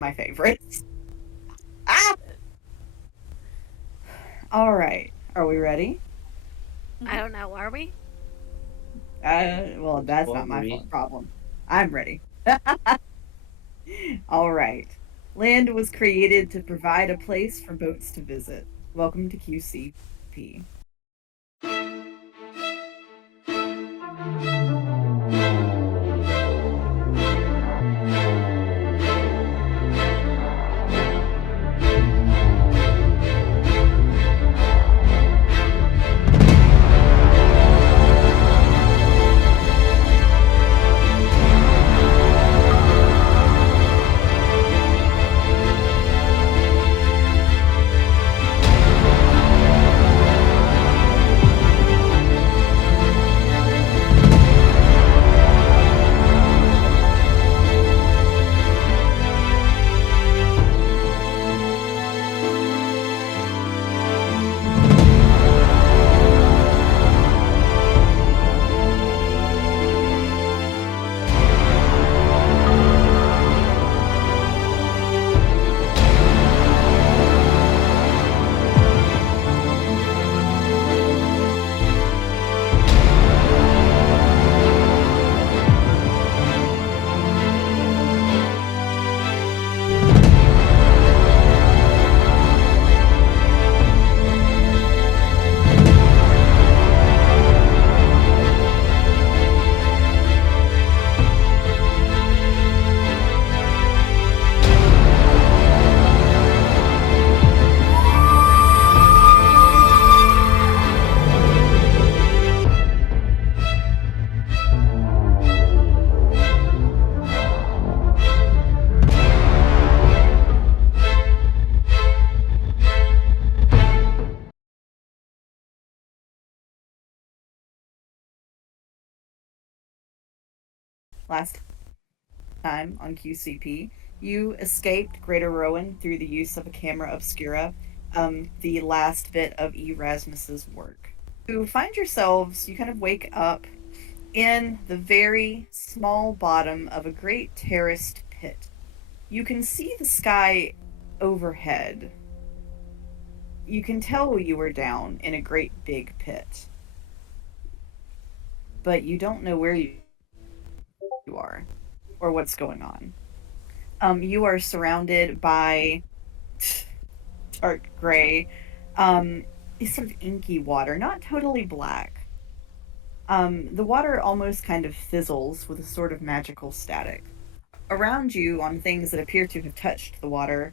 my favorites. Ah! All right. Are we ready? I don't know. Are we? Well, that's not my Sorry. problem. I'm ready. All right. Land was created to provide a place for boats to visit. Welcome to QCP. Last time on QCP, you escaped Greater Rowan through the use of a camera obscura, the last bit of Erasmus's work. You find yourselves, you kind of wake up in the very small bottom of a great terraced pit. You can see the sky overhead. You can tell you are down in a great big pit, but you don't know where you are or what's going on. You are surrounded by dark gray, um, sort of inky water, not totally black. The water almost kind of fizzles with a sort of magical static. Around you, on things that appear to have touched the water,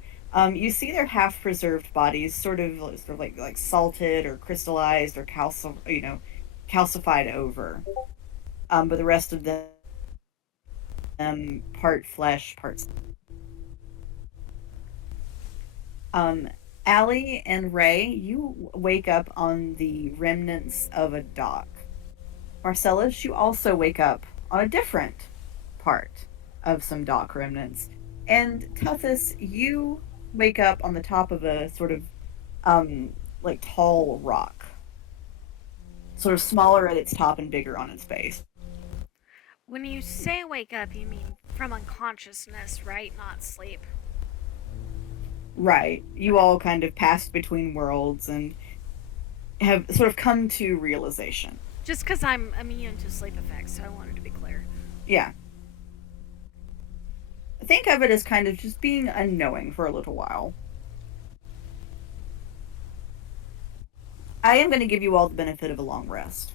you see their half-preserved bodies, sort of like salted or crystallized or calcified over. But the rest of them, part flesh, parts. Um, Allie and Ray, you wake up on the remnants of a dock. Marcellus, you also wake up on a different part of some dock remnants. And Tuthus, you wake up on the top of a sort of like tall rock. Sort of smaller at its top and bigger on its base. When you say wake up, you mean from unconsciousness, right? Not sleep. Right. You Okay. all kind of passed between worlds and have sort of come to realization. Just because I'm immune to sleep effects, so I wanted to be clear. Yeah. Think of it as kind of just being unknowing for a little while. I am going to give you all the benefit of a long rest.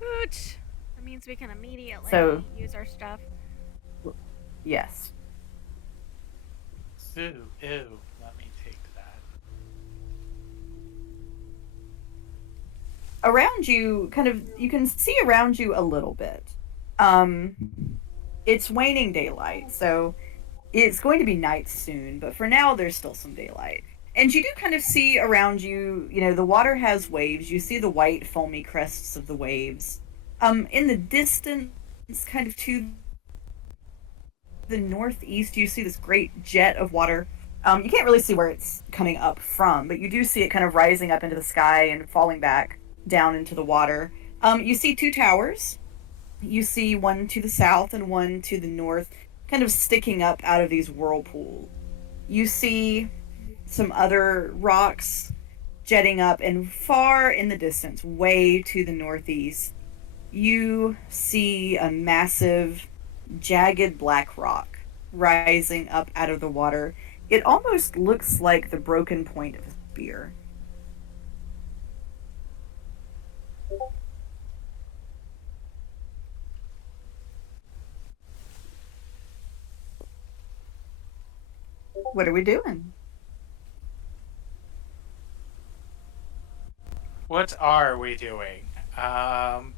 Woot! That means we can So, immediately use our stuff. yes. Ooh, ew. Let me take that. Around you, kind of, you can see around you a little bit. Um, it's waning daylight, so it's going to be night soon, but for now, there's still some daylight. And you do kind of see around you, the water has waves. You see the white, foamy crests of the waves. In the distance, kind of to the northeast, you see this great jet of water. You can't really see where it's coming up from, but you do see it kind of rising up into the sky and falling back down into the water. You see two towers. You see one to the south and one to the north, kind of sticking up out of these whirlpools. you see some other rocks jetting up, and far in the distance, way to the northeast, you see a massive, jagged black rock rising up out of the water. It almost looks like the broken point of a spear. What are we doing? What are we doing? Can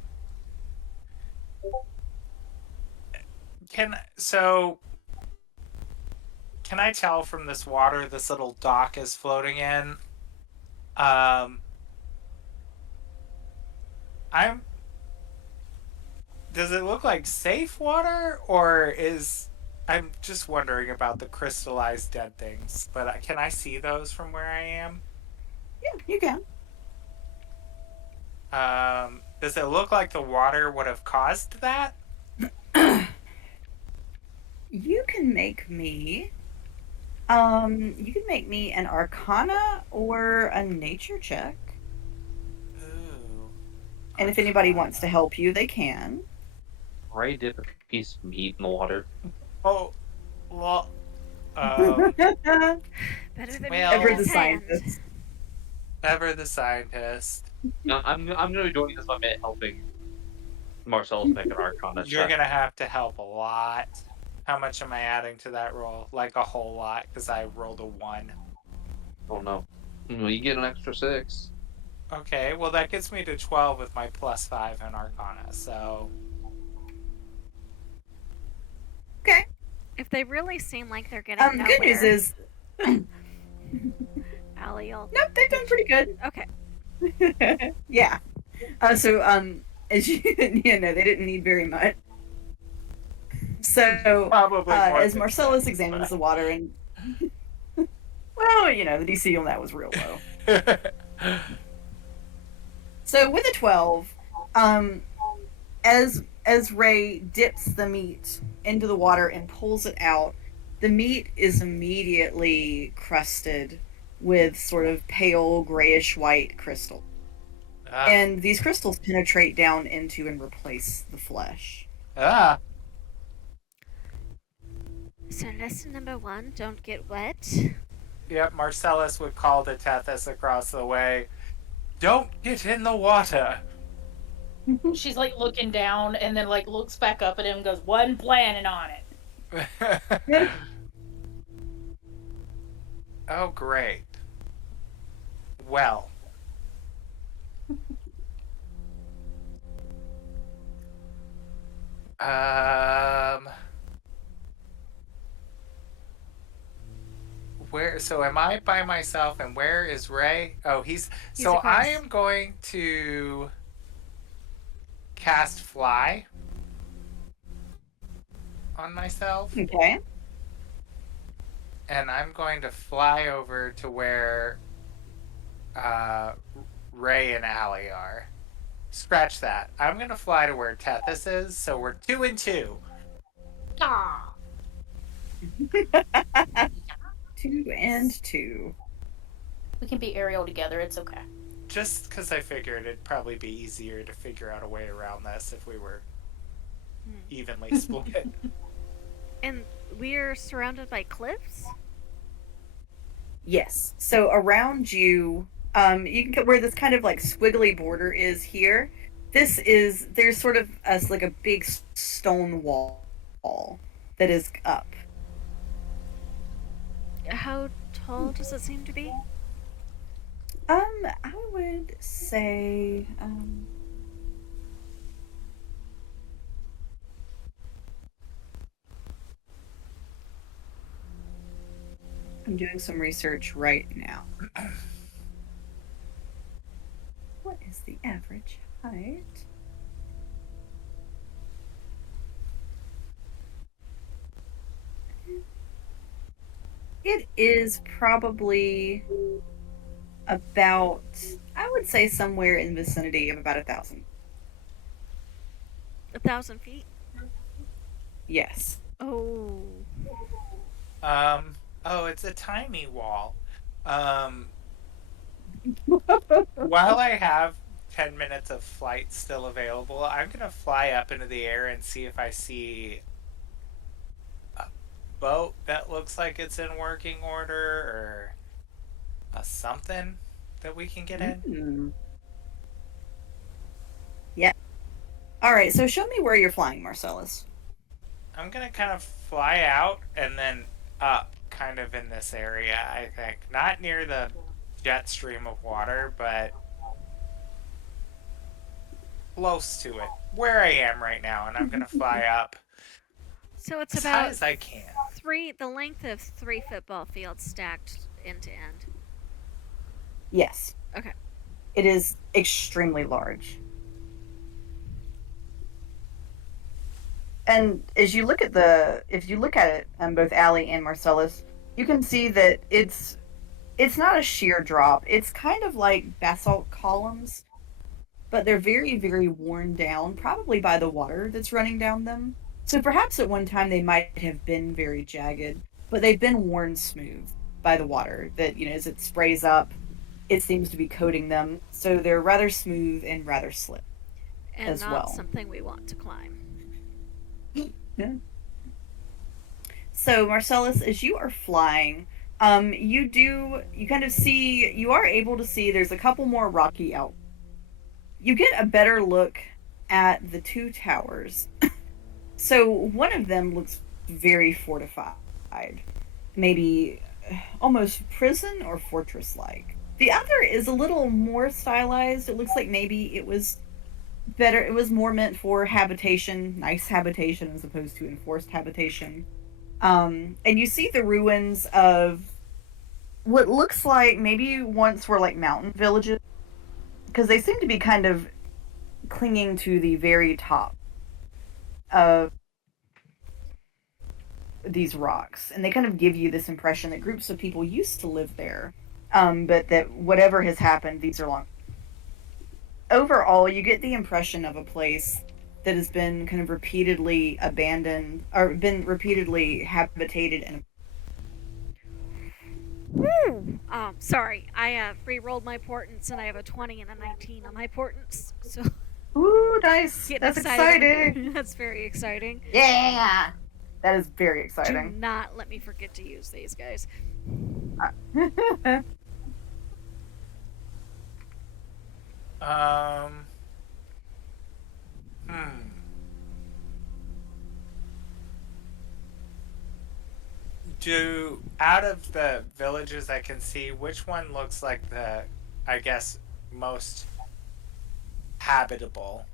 I tell from this water this little dock is floating in? I'm. Does it look like safe water, or is? I'm just wondering about the crystallized dead things. But can I see those from where I am? Yeah, you can. Does it look like the water would have caused that? You can make me. You can make me an Arcana or a Nature check. Ooh. And if anybody wants to help you, they can. Ray dip a piece of meat in the water. Oh, well. Better than Well- Ever me in the his hand. scientist. Ever the scientist. No, I'm gonna be doing this by helping Marcellus make an Arcana You're check. gonna have to help a lot. How much am I adding to that roll? Like a whole lot, because I rolled a 1. Oh no. Well, you get an extra 6. Okay, well that gets me to 12 with my +5 in Arcana, so... Okay. If they really seem like they're getting nowhere, Good news is, Allie, you'll... nope, they've done pretty good. Okay. Yeah. As you know, they didn't need very much. So, Probably more as than Marcellus 6, examines the water, and well, you know, the DC on that was real low. but- So with a 12, as Ray dips the meat into the water and pulls it out, the meat is immediately crusted with sort of pale grayish white crystal. Ah. And these crystals penetrate down into and replace the flesh. Ah. So lesson number 1, don't get wet. Yep, Marcellus would call to Tethys across the way, "Don't get in the water!" She's like looking down and then like looks back up at him and goes, "One planning on it." Oh, great. Well. So am I by myself, and where is Ray? Oh, He's so across. I am going to cast fly on myself, Okay. and I'm going to fly over to where Ray and Allie are. Scratch that. I'm going to fly to where Tethys is, so we're 2 and 2. Ah. 2 and 2. We can be aerial together. It's okay. Just because I figured it'd probably be easier to figure out a way around this if we were evenly split. And we're surrounded by cliffs? Yes. So around you, you can get where this kind of like squiggly border is here. There's sort of like a big stone wall that is up. How tall does it seem to be? I would say, I'm doing some research right now. What is the average height? It is probably about, I would say, somewhere in the vicinity of about 1,000. 1,000 feet? Yes. Oh. Oh, it's a tiny wall. Um, while I have 10 minutes of flight still available, I'm going to fly up into the air and see if I see a boat that looks like it's in working order or a something that we can get in. Hmm. Yeah. All right. So show me where you're flying, Marcellus. I'm going to kind of fly out and then up, kind of in this area, I think. Not near the jet stream of water, but close to it, where I am right now, and I'm gonna fly up So it's as high about as I can. the length of 3 football fields stacked end to end. Yes. Okay. It is extremely large. And as you look at if you look at it, both Allie and Marcellus, you can see that it's not a sheer drop. It's kind of like basalt columns, but they're very, very worn down, probably by the water that's running down them. So perhaps at one time they might have been very jagged, but they've been worn smooth by the water that, as it sprays up, it seems to be coating them. So they're rather smooth and rather slick. And As not well. something we want to climb. Yeah. So Marcellus, as you are flying, you kind of see, you are able to see there's a couple more rocky out. You get a better look at the 2 towers. So one of them looks very fortified, maybe almost prison or fortress like. The other is a little more stylized. It looks like maybe it was more meant for habitation, nice habitation, as opposed to enforced habitation. And you see the ruins of what looks like maybe once were like mountain villages, because they seem to be kind of clinging to the very top of these rocks, and they kind of give you this impression that groups of people used to live there, but that whatever has happened, these are long. Overall, you get the impression of a place that has been kind of repeatedly abandoned or been repeatedly habitated and. Woo! Sorry, I re-rolled my portents and I have a 20 and a 19 on my portents. So Ooh, nice! getting That's excited. exciting! That's very exciting. Yeah! That is very Do exciting. not let me forget to use these, guys. Um. Out of the villages I can see, which one looks like the, I guess, most habitable?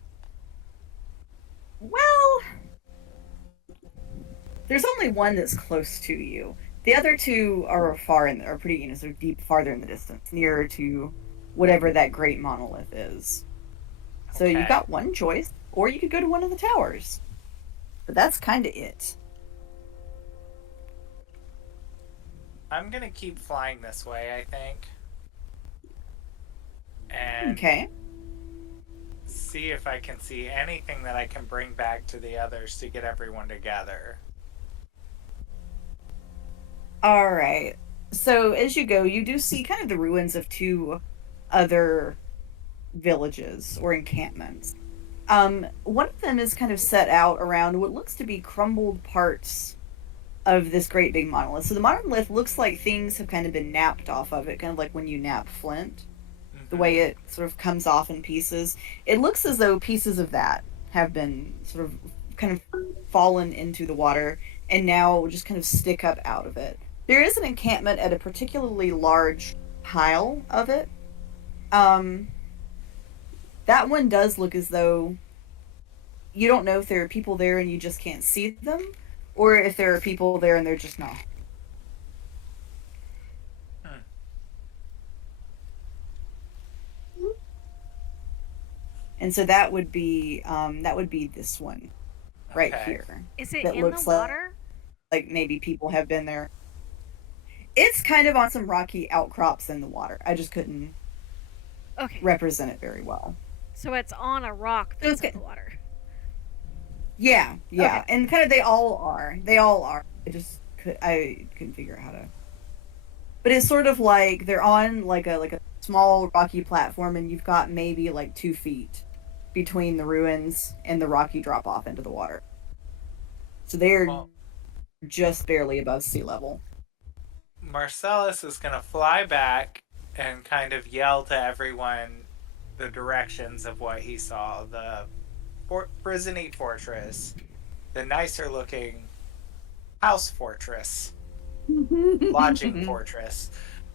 Well, there's only one that's close to you. The other 2 are pretty, sort of deep, farther in the distance, nearer to whatever that great monolith is. So Okay. you've got one choice, or you could go to one of the towers. But that's kind of it. I'm gonna keep flying this way, I think. And Okay. see if I can see anything that I can bring back to the others to get everyone together. All right. So as you go, you do see kind of the ruins of 2 other villages or encampments. One of them is kind of set out around what looks to be crumbled parts of this great big monolith. So the monolith looks like things have kind of been napped off of it, kind of like when you nap flint, the way it sort of comes off in pieces. It looks as though pieces of that have been sort of kind of fallen into the water and now just kind of stick up out of it. There is an encampment at a particularly large pile of it. That one does look as though you don't know if there are people there and you just can't see them, or if there are people there and they're just not. And so that would be this one right Okay. here. Is it That in the looks like- water? Like maybe people have been there. It's kind of on some rocky outcrops in the water. I just couldn't Okay. represent it very well. So it's on a rock So it's that's in good. the water. Yeah, yeah, Okay. and kind of they all are. I couldn't figure out how to But it's sort of like they're on like a small rocky platform, and you've got maybe like 2 feet between the ruins and the rocky drop off into the water. So they're Well, just barely above sea level. Marcellus is going to fly back and kind of yell to everyone the directions of what he saw: the prisony fortress, the nicer looking house fortress, lodging fortress,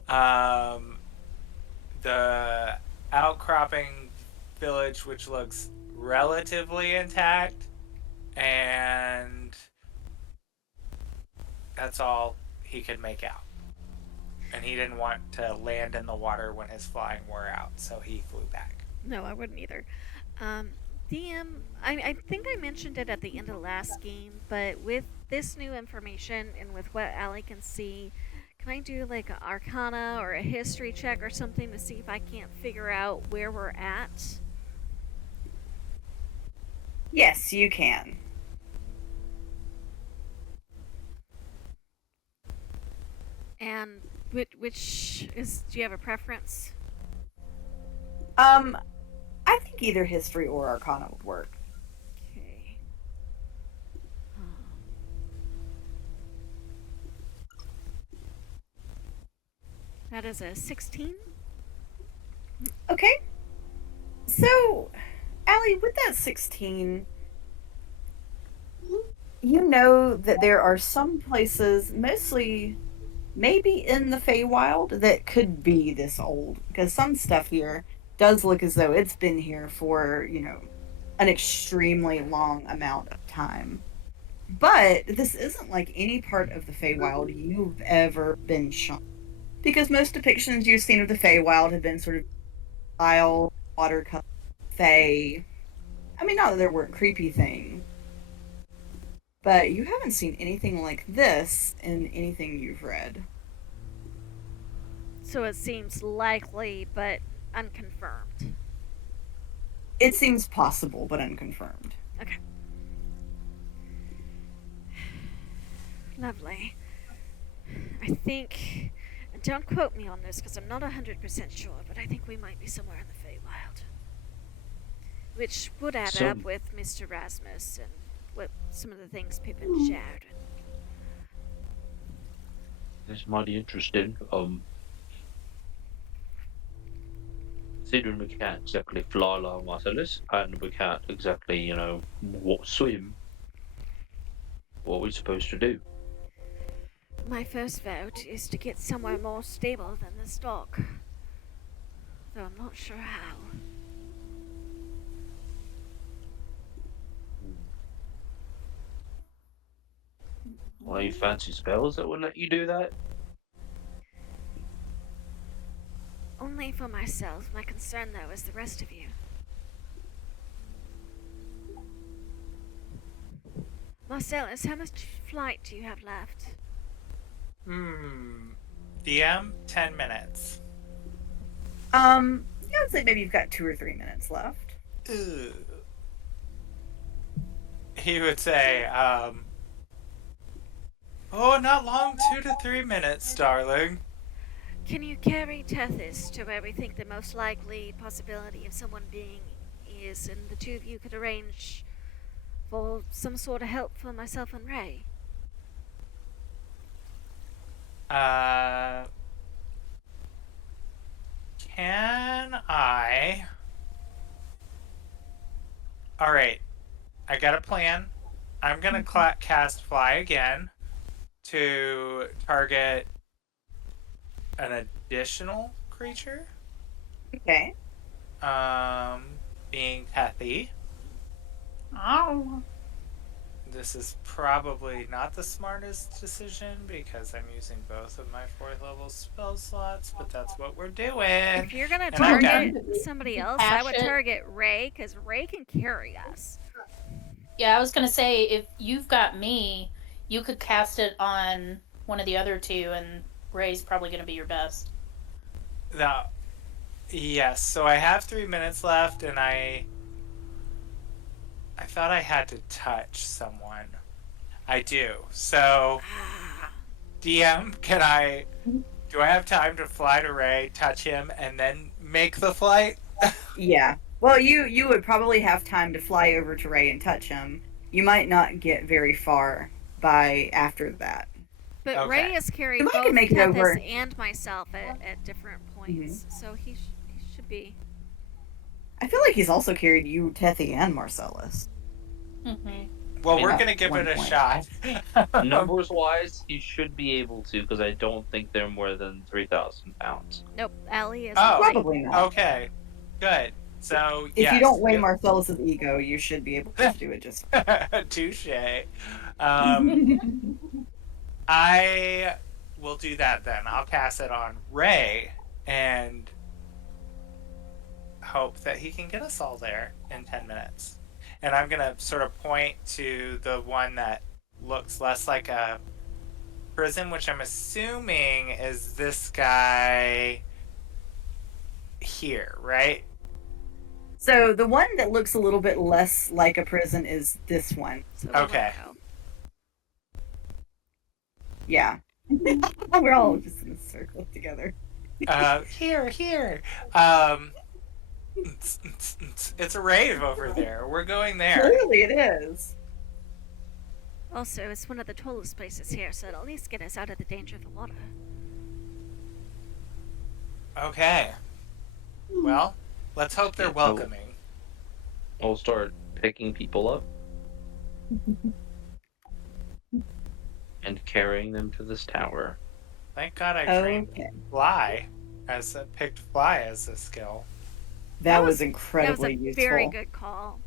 um, the outcropping village, which looks relatively intact, and that's all he could make out. And he didn't want to land in the water when his flying wore out, so he flew back. No, I wouldn't either. Um, DM, I think I mentioned it at the end of the last game, but with this new information and with what Allie can see, can I do like an Arcana or a History check or something to see if I can't figure out where we're at? Yes, you can. And which is? Do you have a preference? I think either history or arcana would work. Okay. That is a 16. Okay. So, Allie, with that 16, you know that there are some places, mostly maybe in the Feywild, that could be this old. Because some stuff here does look as though it's been here for, an extremely long amount of time. But this isn't like any part of the Feywild you've ever been shown. Because most depictions you've seen of the Feywild have been sort of style, watercolor, Fey. I mean, not that there weren't creepy things, but you haven't seen anything like this in anything you've read. So it seems likely, but unconfirmed. It seems possible, but unconfirmed. Okay. Lovely. I think. And don't quote me on this because I'm not 100% sure, but I think we might be somewhere in the Feywild. Which would add up with Mr. Rasmus and what some of the things Pippin shared. It's mighty interesting. Considering we can't exactly fly like Marcellus, and we can't exactly, swim, what are we supposed to do? My first vote is to get somewhere more stable than this dock. Though I'm not sure how. Well, you fancy spells that would let you do that? Only for myself. My concern, though, is the rest of you. Marcellus, how much flight do you have left? DM, 10 minutes. Yeah, I'd say maybe you've got 2 or 3 minutes left. Ugh. He would say, oh, not long, 2 to 3 minutes, darling. Can you carry Tethys to where we think the most likely possibility of someone being is, and the two of you could arrange for some sort of help for myself and Ray? Can I? Alright, I got a plan. I'm gonna cast Fly again to target an additional creature. Okay. Being Tethy. Oh. This is probably not the smartest decision because I'm using both of my 4th level spell slots, but that's what we're doing. If you're gonna And target somebody else, I would Passion. target Ray, because Ray can carry us. Yeah, I was gonna say, if you've got me, you could cast it on one of the other two, and Ray's probably gonna be your best. Now, yes, so I have 3 minutes left, and I thought I had to touch someone. I do. So, DM, can I Do I have time to fly to Ray, touch him, and then make the flight? Yeah. Well, you would probably have time to fly over to Ray and touch him. You might not get very far by after that. But Okay. Ray has carried I both can make it over. Tethys and myself at different points, so he should be. I feel like he's also carried you, Tethy, and Marcellus. Well, we're At gonna give one it a point. shot. Numbers wise, he should be able to, because I don't think they're more than 3,000 pounds. Nope, Allie is. Oh. Probably not. Okay, good. So If yes, you don't weigh Marcellus's ego, you should be able to do it just. touche. I will do that then. I'll cast it on Ray and hope that he can get us all there in 10 minutes. And I'm gonna sort of point to the one that looks less like a prison, which I'm assuming is this guy here, right? So the one that looks a little bit less like a prison is this one. So we'll Okay. go. Yeah. We're all just in a circle together. Here. It's a rave over there. We're going there. Clearly it is. Also, it's one of the tallest places here, so it'll at least get us out of the danger of the water. Okay. Well, let's hope they're welcoming. I'll start picking people up and carrying them to this tower. Thank God I trained Okay. fly picked fly as a skill. That was That incredibly was a useful. very good call.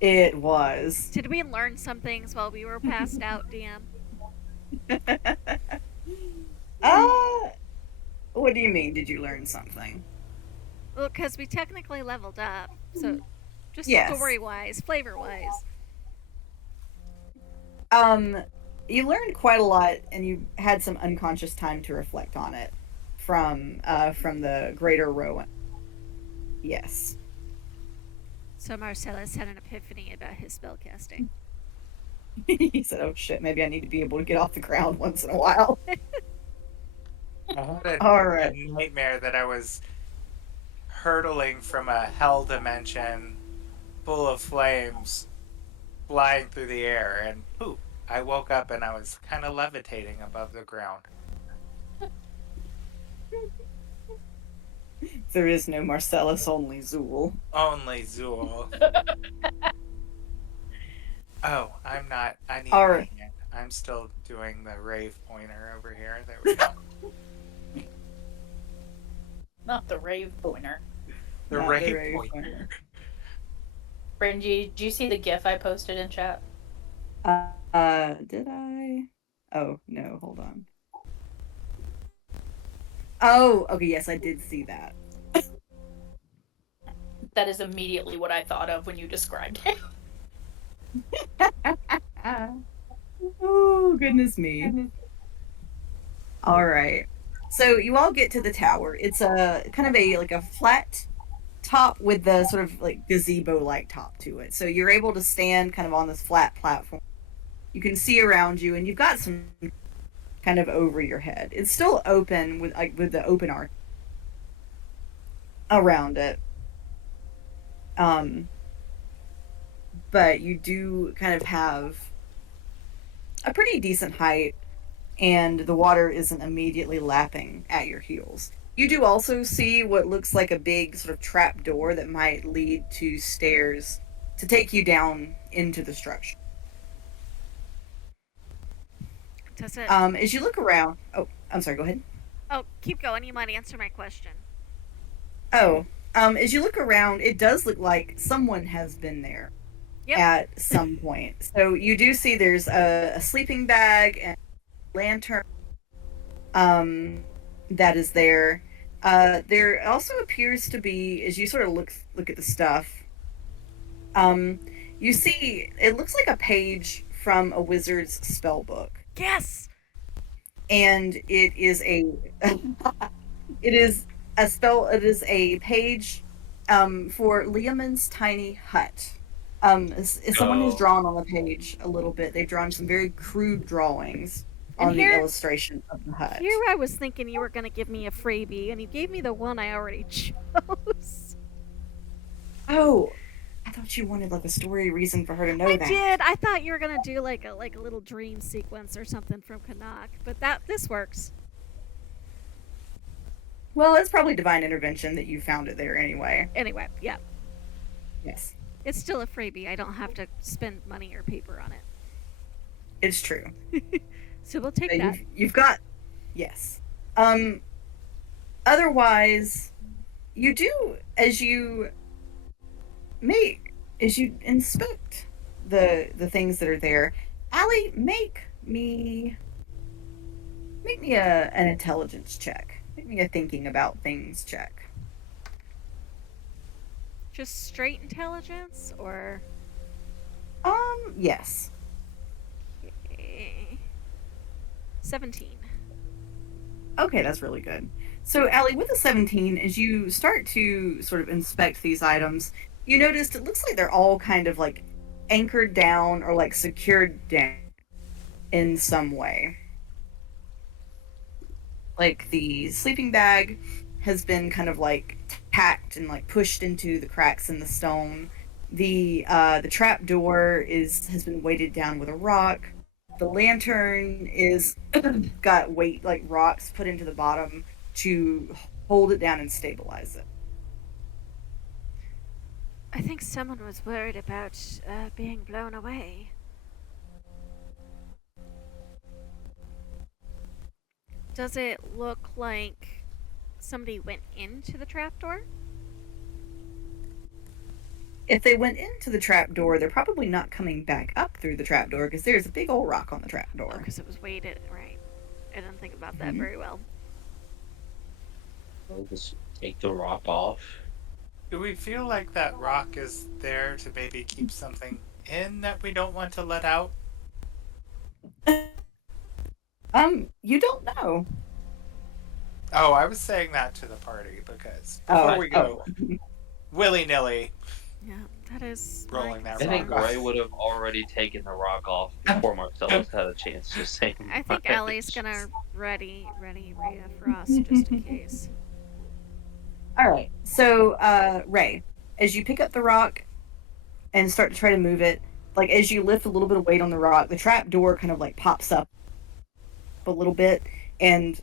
It was. Did we learn some things while we were passed out, DM? What do you mean? Did you learn something? Well, because we technically leveled up, so just Yes. story-wise, flavor-wise. You learned quite a lot, and you had some unconscious time to reflect on it from the Greater Rowan. Yes. So Marcellus had an epiphany about his spellcasting. He said, "Oh shit, maybe I need to be able to get off the ground once in a while." I had All a right. nightmare that I was hurtling from a hell dimension full of flames flying through the air, and poof, I woke up and I was kind of levitating above the ground. There is no Marcellus, only Zool. Only Zool. Oh, I'm not. I need All my right. hand. I'm still doing the rave pointer over here. There we go. Not the rave pointer. The Not rave rave pointer. Bringy, did you see the GIF I posted in chat? Did I? Oh, no, hold on. Oh, okay, yes, I did see that. That is immediately what I thought of when you described it. Oh, goodness me. All right. So you all get to the tower. It's a kind of a flat top with the sort of like gazebo-like top to it. So you're able to stand kind of on this flat platform. You can see around you, and you've got some kind of over your head. It's still open with the open arc around it. But you do kind of have a pretty decent height, and the water isn't immediately lapping at your heels. You do also see what looks like a big sort of trap door that might lead to stairs to take you down into the structure. Does it? As you look around, oh, I'm sorry, go ahead. Oh, keep going. You might answer my question. Oh, as you look around, it does look like someone has been there Yep. at some point. So you do see there's a sleeping bag and a lantern that is there. There also appears to be, as you sort of look at the stuff, you see it looks like a page from a wizard's spell book. Yes. And it is a a page for Liamon's tiny hut. Someone has drawn on the page a little bit. They've drawn some very crude drawings on And the here- illustration of the hut. Here I was thinking you were going to give me a freebie, and you gave me the one I already chose. Oh, I thought you wanted like a story reason for her to know I that. did. I thought you were going to do like a little dream sequence or something from Kanak, but this works. Well, it's probably divine intervention that you found it there anyway. Anyway, yeah. Yes, It's still a freebie. I don't have to spend money or paper on it. it's true. So we'll take But that. you've got, yes. Otherwise, you do as you inspect the things that are there. Allie, make me an intelligence check. Make me a thinking about things check. Just straight intelligence, or Yes. 17. Okay, that's really good. So, Allie, with a 17, as you start to sort of inspect these items, you noticed it looks like they're all kind of like anchored down or like secured down in some way. Like the sleeping bag has been kind of like tacked and like pushed into the cracks in the stone. The trap door has been weighted down with a rock. The lantern is got weight like rocks put into the bottom to hold it down and stabilize it. I think someone was worried about being blown away. Does it look like somebody went into the trapdoor? If they went into the trapdoor, they're probably not coming back up through the trapdoor because there's a big old rock on the Oh, trapdoor. because it was weighted, right? I didn't think about that Mhm. very well. We'll just take the rock off. Do we feel like that rock is there to maybe keep something in that we don't want to let out? You don't know. Oh, I was saying that to the party because before we go willy-nilly Yeah, that is rolling that I think rock off. Ray would have already taken the rock off before Marcellus had a chance to say. I think Allie's gonna ready Rhea for us just in case. All right. So, Ray, as you pick up the rock and start to try to move it, like as you lift a little bit of weight on the rock, the trap door kind of like pops up a little bit, and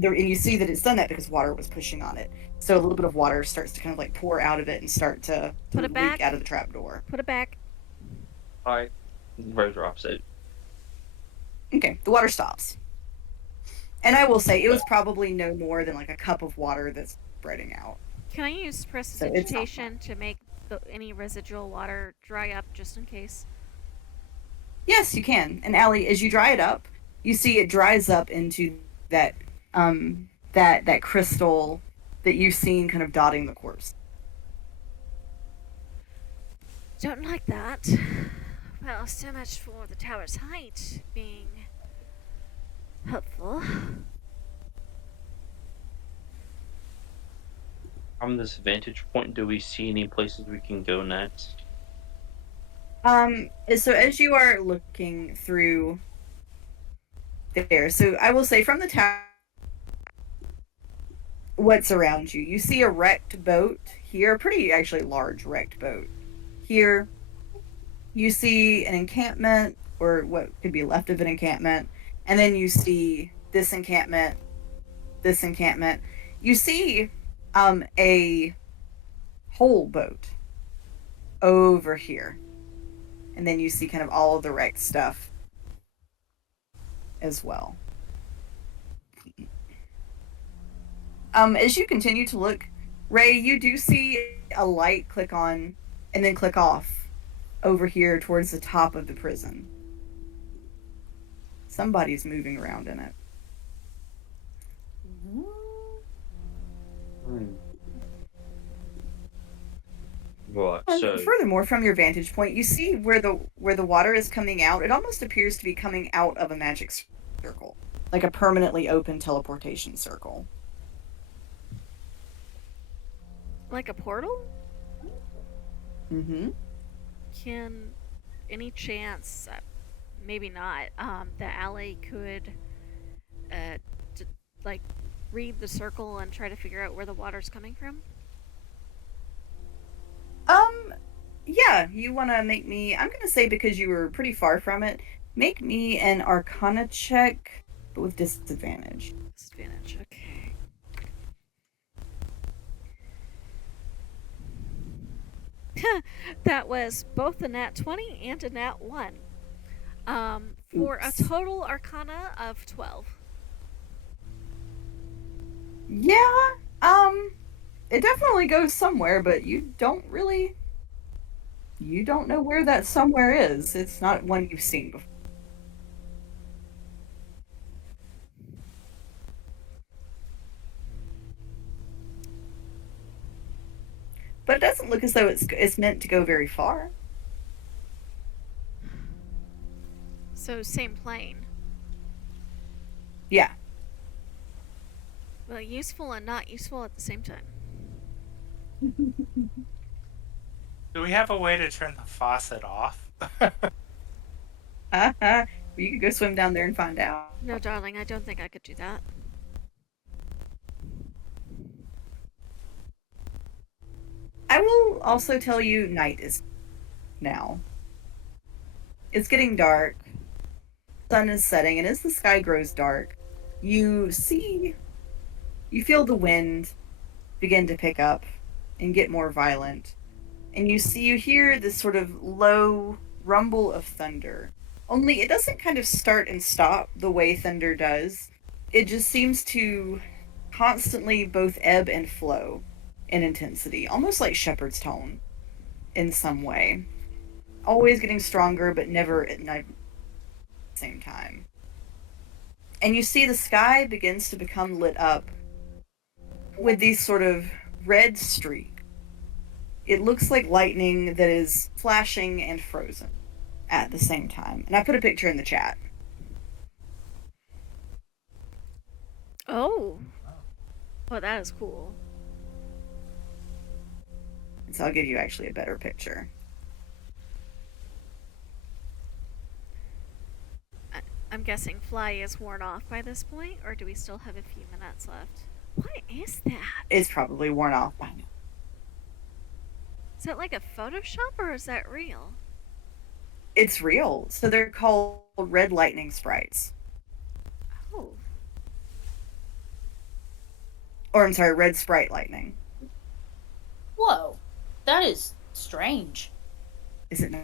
you see that it's done that because water was pushing on it. So a little bit of water starts to kind of like pour out of it and start to Put it leak back. out of the trap door. Put it back. Alright. Ray drops it. Okay, the water stops. And I will say it was probably no more than like a cup of water that's spreading out. Can I use prestidigitation to make any residual water dry up just in case? Yes, you can. And Allie, as you dry it up, you see it dries up into that that crystal that you've seen kind of dotting the corpse. Don't like that. Well, so much for the tower's height being helpful. From this vantage point, do we see any places we can go next? So as you are looking through there, so I will say from the tower, what's around you? You see a wrecked boat here, a pretty actually large wrecked boat. Here, you see an encampment, or what could be left of an encampment, and then you see this encampment, this encampment. You see a whole boat over here. And then you see kind of all of the wrecked stuff as well. As you continue to look, Ray, you do see a light click on and then click off over here towards the top of the prison. Somebody's moving around in it. Right, so Furthermore, from your vantage point, you see where the water is coming out. It almost appears to be coming out of a magic circle, like a permanently open teleportation circle. Like a portal? Mm-hmm. Can any chance maybe not. The alley could, d- like, read the circle and try to figure out where the water's coming from. Yeah, you want to make me, I'm going to say because you were pretty far from it, make me an Arcana check, but with disadvantage. Disadvantage. Okay. That was both a nat 20 and a nat 1. For a Oops. total Arcana of 12. Yeah, it definitely goes somewhere, but you don't know where that somewhere is. It's not one you've seen before. But it doesn't look as though it's meant to go very far. So, same plane. Yeah. Well, useful and not useful at the same time. Do we have a way to turn the faucet off? You could go swim down there and find out. No, darling, I don't think I could do that. I will also tell you night is now. It's getting dark. Sun is setting, and as the sky grows dark, you feel the wind begin to pick up and get more violent. And you hear this sort of low rumble of thunder. Only it doesn't kind of start and stop the way thunder does. It just seems to constantly both ebb and flow in intensity, almost like shepherd's tone in some way. Always getting stronger, but never at night at the same time. And you see the sky begins to become lit up with these sort of red streaks. It looks like lightning that is flashing and frozen at the same time. And I put a picture in the chat. Oh. Well, that is cool. So I'll give you actually a better picture. I'm guessing Fly is worn off by this point, or do we still have a few minutes left? What is that? It's probably worn off by now. Is that like a Photoshop, or is that real? It's real. So they're called red lightning sprites. Oh. Or I'm sorry, red sprite lightning. Whoa, that is strange. Is it not?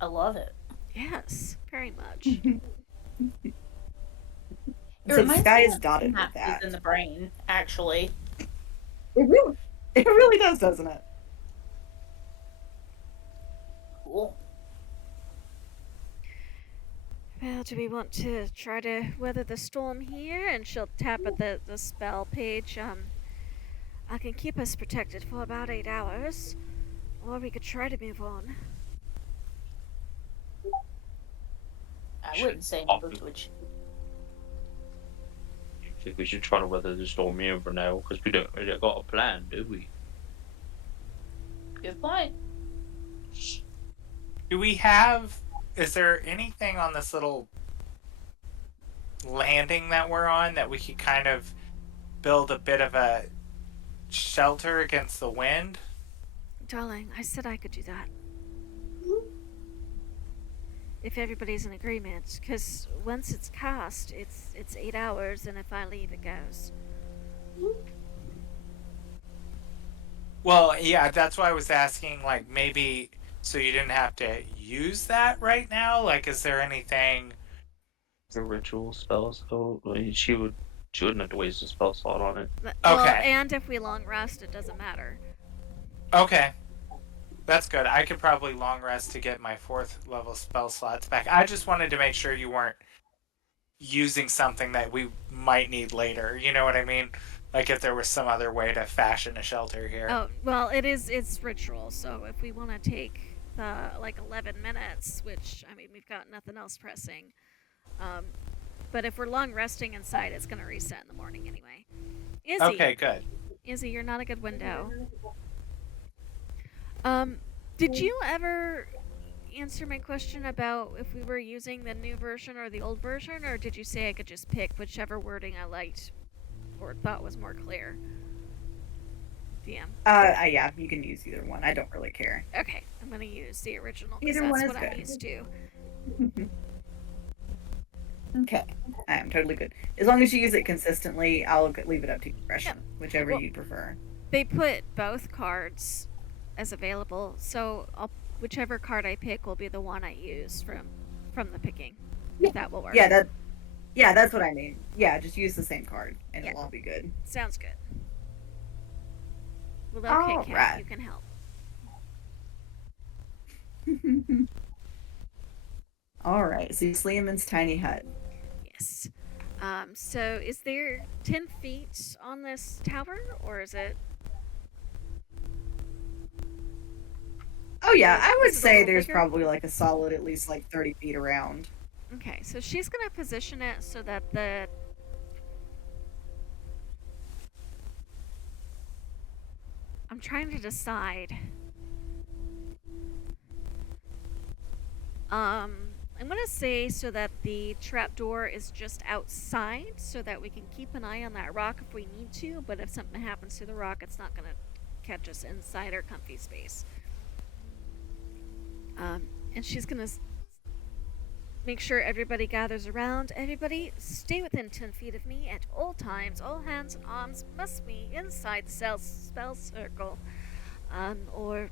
I love it. Yes, very much. It So the reminds sky me is of dotted with synapses that. in the brain, actually. It really does, doesn't it? Cool. Well, do we want to try to weather the storm here? And she'll tap at the spell page. I can keep us protected for about 8 hours. Or we could try to move on. I wouldn't say no to it. I think we should try to weather the storm here for now, because we don't really got a plan, do we? Good point. Is there anything on this little landing that we're on that we could kind of build a bit of a shelter against the wind? Darling, I said I could do that. If everybody's in agreement, because once it's cast, it's 8 hours, and if I leave, it goes. Well, yeah, that's why I was asking, like, maybe so you didn't have to use that right now? Like, is there anything... The ritual spells, though, she wouldn't have to waste a spell slot on it. Well, Okay. and if we long rest, it doesn't matter. Okay. That's good. I could probably long rest to get my 4th level spell slots back. I just wanted to make sure you weren't using something that we might need later. You know what I mean? Like if there was some other way to fashion a shelter here. Oh, well, it's ritual, so if we want to take the, 11 minutes, which, I mean, we've got nothing else pressing. But if we're long resting inside, it's going to reset in the morning anyway. Izzy. Okay, good. Izzy, you're not a good window. Did you ever answer my question about if we were using the new version or the old version, or did you say I could just pick whichever wording I liked or thought was more clear? DM. Yeah, you can use either one. I don't really care. Okay, I'm gonna use the original because Either one that's is what I'm good. used to. Okay, I am totally good. As long as you use it consistently, I'll leave it up to discretion, whichever Well- you prefer. They put both cards as available, so whichever card I pick will be the one I use from the picking. Yeah. That will work. Yeah, that's what I mean. Yeah, just use the same card, and Yeah. it'll all be good. Sounds good. Well, okay, Kat, Alright. you can help. All right, so Sleeman's tiny hut. Yes. So is there 10 feet on this tower, or is it? Oh yeah, I would Is it a say little there's bigger? probably like a solid at least like 30 feet around. Okay, so she's gonna position it so that I'm trying to decide. I'm gonna say so that the trapdoor is just outside, so that we can keep an eye on that rock if we need to. But if something happens to the rock, it's not gonna catch us inside our comfy space. And she's gonna make sure everybody gathers around. Everybody, stay within 10 feet of me at all times. All hands and arms must be inside the spell circle. Or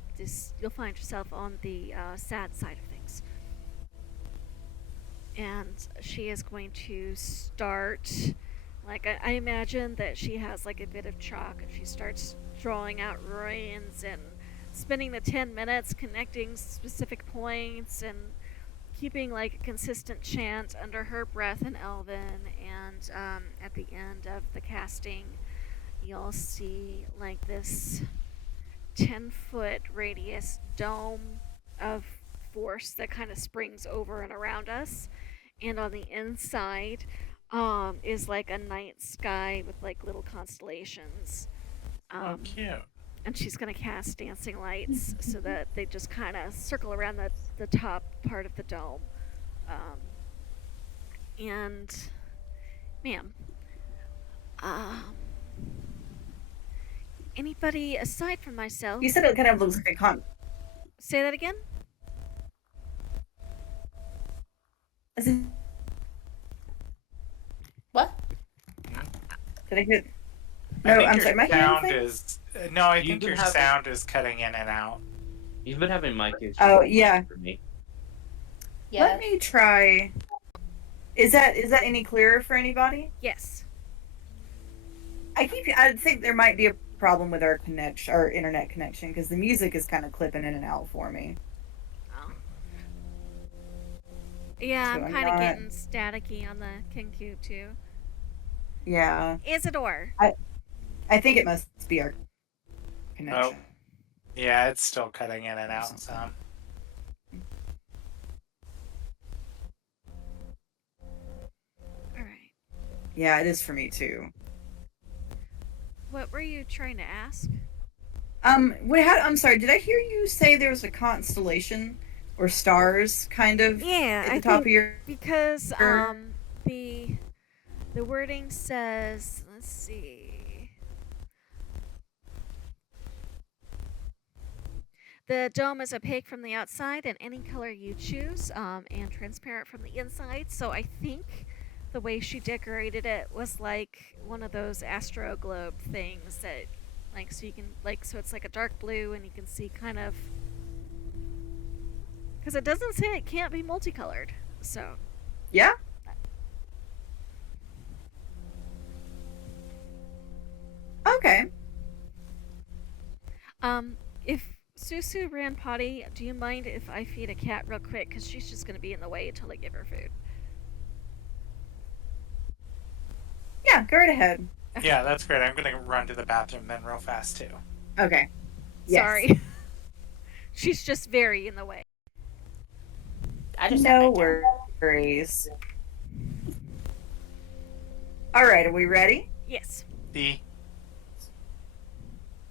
you'll find yourself on the sad side of things. And she is going to start, like, I imagine that she has like a bit of chalk, and she starts drawing out runes and spending the 10 minutes connecting specific points and keeping like a consistent chant under her breath in Elven. And at the end of the casting, you'll see like this 10-foot radius dome of force that kind of springs over and around us. And on the inside is like a night sky with like little constellations. Cute. And she's going to cast dancing lights so that they just kind of circle around the top part of the dome. And, ma'am, anybody aside from myself? You said it kind of looks like a Say that again? What? Did I hear? I No, think I'm your sorry. Am I hearing sound anything? is no. I You've think been your having- sound is cutting in and out. You've been having mic issues. Oh, yeah. For me. Yeah. Let me try. Is that any clearer for anybody? Yes. I think there might be a problem with our internet connection, because the music is kind of clipping in and out for me. Oh. Yeah, So I'm I'm kind of not- getting staticky on the KingCube too. Yeah, Isidore. I think it must be our connection. Yeah, it's still cutting in and out some. All right. Yeah, it is for me too. What were you trying to ask? I'm sorry. Did I hear you say there was a constellation or stars kind of Yeah, at the I top think of your? because Sure. the wording says, let's see. The dome is opaque from the outside in any color you choose, and transparent from the inside. So I think the way she decorated it was like one of those astro globe things that, like, so you can so it's like a dark blue, and you can see kind of, because it doesn't say it can't be multicolored. So Yeah. Okay. If Susu ran potty, do you mind if I feed a cat real quick? Because she's just going to be in the way until I give her food. Yeah, go right ahead. Yeah, that's great. I'm gonna run to the bathroom then real fast too. Okay. Yes. Sorry. She's just very in the way. I just No sat back down. worries. All right, are we ready? Yes. The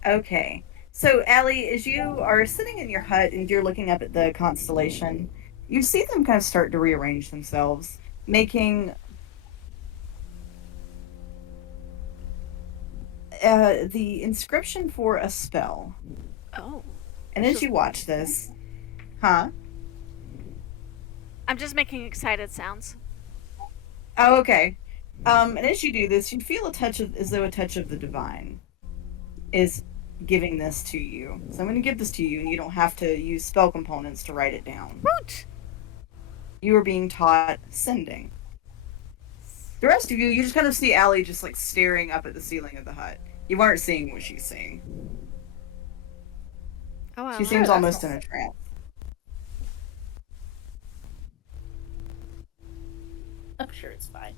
Okay. So, Allie, as you are sitting in your hut and you're looking up at the constellation, you see them kind of start to rearrange themselves, making the inscription for a spell. Oh. And as Should- you watch this, huh? I'm just making excited sounds. Oh, okay. And as you do this, you feel a touch of, as though a touch of the divine is giving this to you. So I'm going to give this to you, and you don't have to use spell components to write it down. Woot! You are being taught sending. The rest of you, you just kind of see Allie just like staring up at the ceiling of the hut. You aren't seeing what she's seeing. Oh, I She love seems it. almost in a trance. I'm sure it's fine.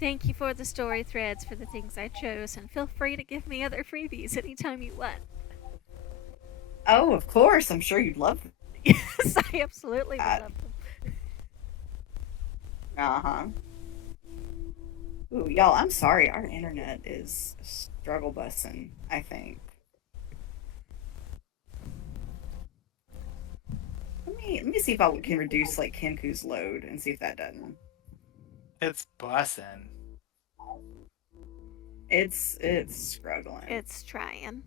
Thank you for the story threads for the things I chose, and feel free to give me other freebies anytime you want. Oh, of course. I'm sure you'd love them. Yes, I absolutely would love them. Uh-huh. Ooh, y'all, I'm sorry. Our internet is struggle busing, I think. Let me see if I can reduce like Kenku's load and see if that doesn't. It's bussin'. It's struggling. It's trying.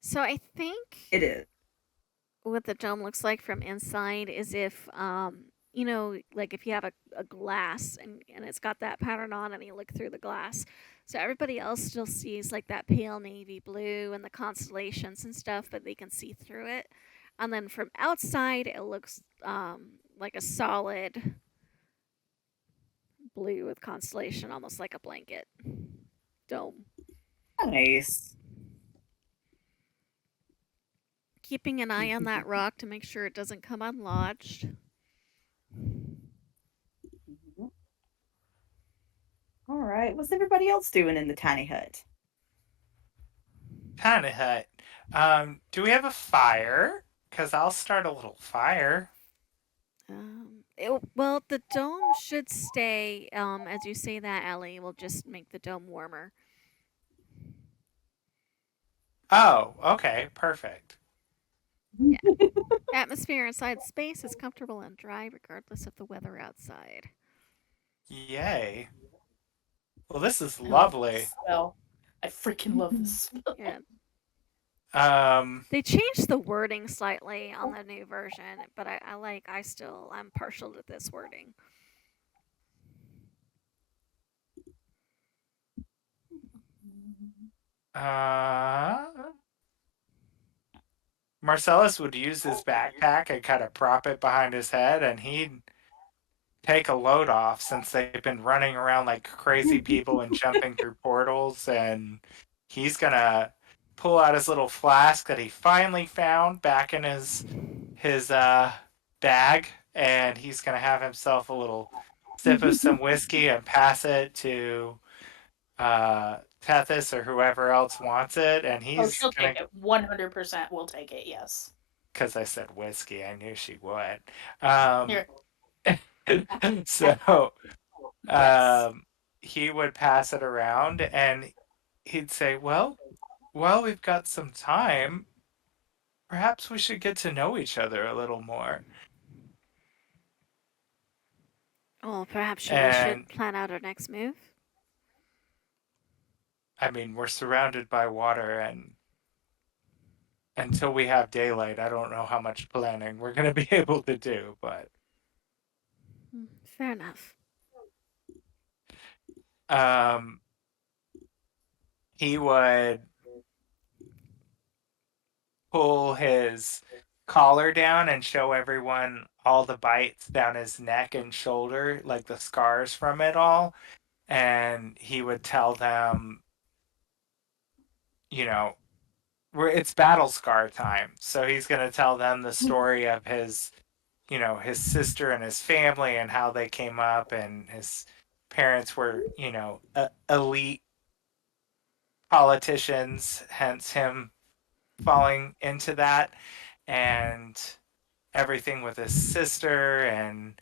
So I think It is. what the dome looks like from inside is if you know, like if you have a glass and it's got that pattern on and you look through the glass, so everybody else still sees like that pale navy blue and the constellations and stuff, but they can see through it. And then from outside it looks like a solid blue with constellation, almost like a blanket dome. Nice. Keeping an eye on that rock to make sure it doesn't come unlodged. All right. What's everybody else doing in the tiny hut? Tiny hut. Do we have a fire? Because I'll start a little fire. Well, the dome should stay. As you say that, Ellie, will just make the dome warmer. Oh, okay, perfect. Atmosphere inside space is comfortable and dry, regardless of the weather outside. Yay. Well, this is I love lovely. this spell. I freaking love this spell. Yeah, Um, they changed the wording slightly on the new version, but I'm partial to this wording. uh, Marcellus would use his backpack and kind of prop it behind his head, and he'd take a load off since they've been running around like crazy people and jumping through portals. And he's gonna pull out his little flask that he finally found back in his bag, and he's gonna have himself a little sip of some whiskey and pass it to Tethys or whoever else wants it. And he's she'll gonna, take it. 100% will take it, yes. because I said whiskey, I knew she would. Here. So Yes. he would pass it around and he'd say, well, while we've got some time, perhaps we should get to know each other a little more. Well, perhaps we And should plan out our next move. I mean, we're surrounded by water, and until we have daylight, I don't know how much planning we're going to be able to do, but Fair enough. He would pull his collar down and show everyone all the bites down his neck and shoulder, like the scars from it all. And he would tell them, you know, it's battle scar time. So he's going to tell them the story of his sister and his family and how they came up, and his parents were, elite politicians, hence him falling into that, and everything with his sister, and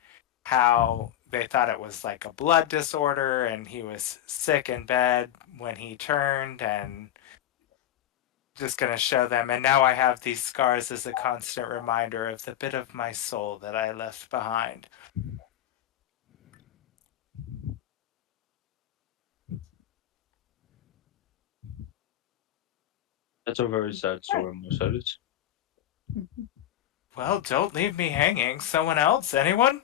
how they thought it was like a blood disorder, and he was sick in bed when he turned, and just gonna show them, and now I have these scars as a constant reminder of the bit of my soul that I left behind. That's a very sad story, Marcellus. Well, don't leave me hanging. Someone else? Anyone?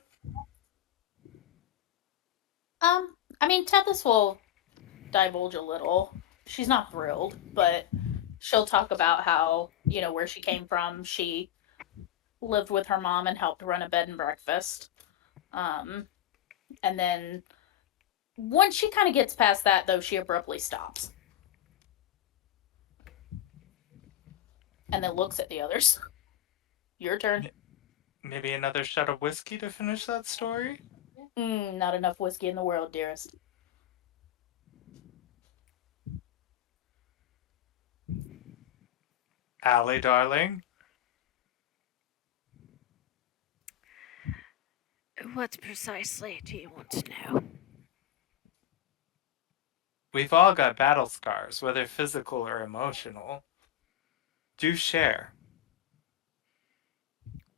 I mean, Tethys will divulge a little. She's not thrilled, but she'll talk about how, where she came from. She lived with her mom and helped run a bed and breakfast. And then once she kind of gets past that, though, she abruptly stops. And then looks at the others. Your turn. Maybe another shot of whiskey to finish that story? Not enough whiskey in the world, dearest. Allie, darling. What precisely do you want to know? We've all got battle scars, whether physical or emotional. Do share.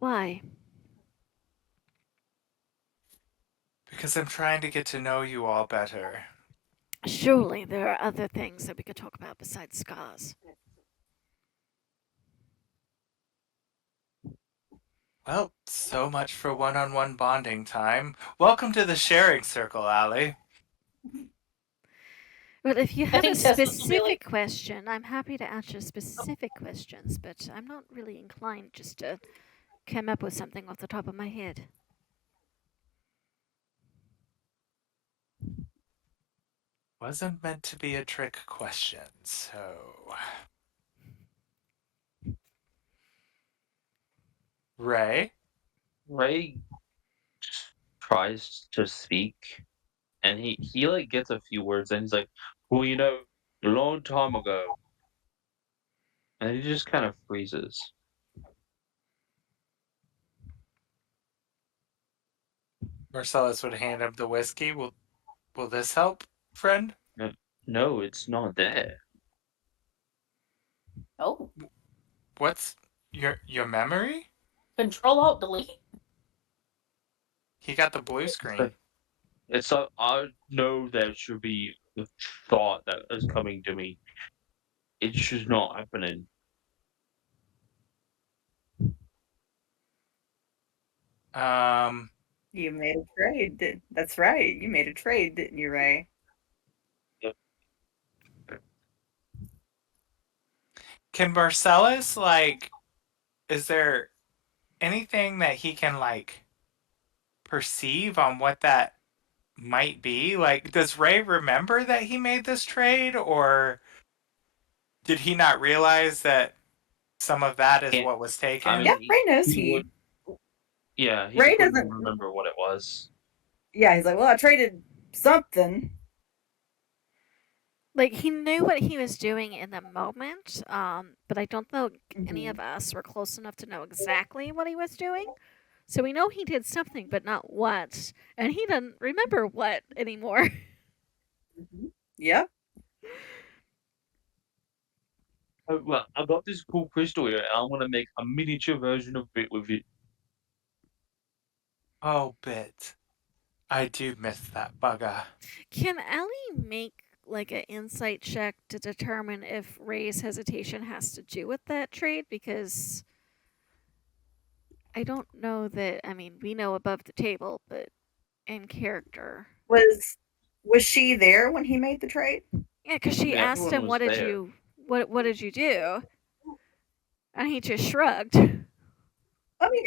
Why? Because I'm trying to get to know you all better. Surely there are other things that we could talk about besides scars. Well, so much for one-on-one bonding time. Welcome to the sharing circle, Allie. But if you have a think Tess will be specific question, I'm happy to answer specific questions, but I'm not really inclined just to come up with something off the top of my head. Wasn't meant to be a trick question, so... Ray? Ray tries to speak, and he like gets a few words, and he's like, "Well, a long time ago," and he just kind of freezes. Marcellus would hand him the whiskey. Will this help, friend? No, it's not there. Oh. What's your memory? Control Alt Delete. He got the blue screen. It's I know there should be the thought that is coming to me. It's just not happening. You made a trade. That's right. You made a trade, didn't you, Ray? Yep. Can Marcellus, is there anything that he can, perceive on what that might be? Does Ray remember that he made this trade, or did he not realize that some of that is what was taken? I mean, Yeah, Ray knows he Ray couldn't doesn't remember what it was. Yeah, he's like, well, I traded something. Like, he knew what he was doing in the moment, but I don't think any of us were close enough to know exactly what he was doing. So we know he did something, but not what. And he doesn't remember what anymore. Yeah. Well, I got this cool crystal here, and I want to make a miniature version of it with it. Oh, Bit. I do miss that bugger. Can Ellie make like an insight check to determine if Ray's hesitation has to do with that trade? Because I don't know that. I mean, we know above the table, but in character. Was she there when he made the trade? Yeah, because she Yeah, asked everyone him, was "What did there. you what did you do?" And he just shrugged. I mean,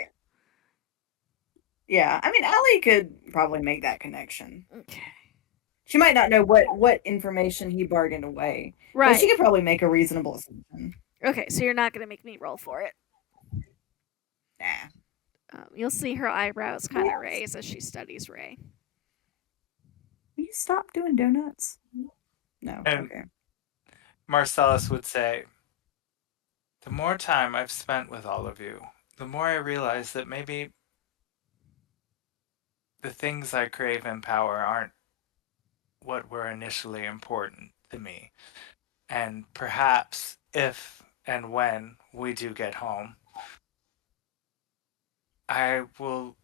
yeah. I mean, Allie could probably make that connection. Okay. She might not know what information he bargained away, but Right. she could probably make a reasonable assumption. Okay, so you're not gonna make me roll for it. Nah. You'll see her eyebrows kind of raise as she studies Ray. Will you stop doing donuts? No. And- Okay. Marcellus would say, the more time I've spent with all of you, the more I realize that maybe the things I crave in power aren't what were initially important to me. And perhaps if and when we do get home, I will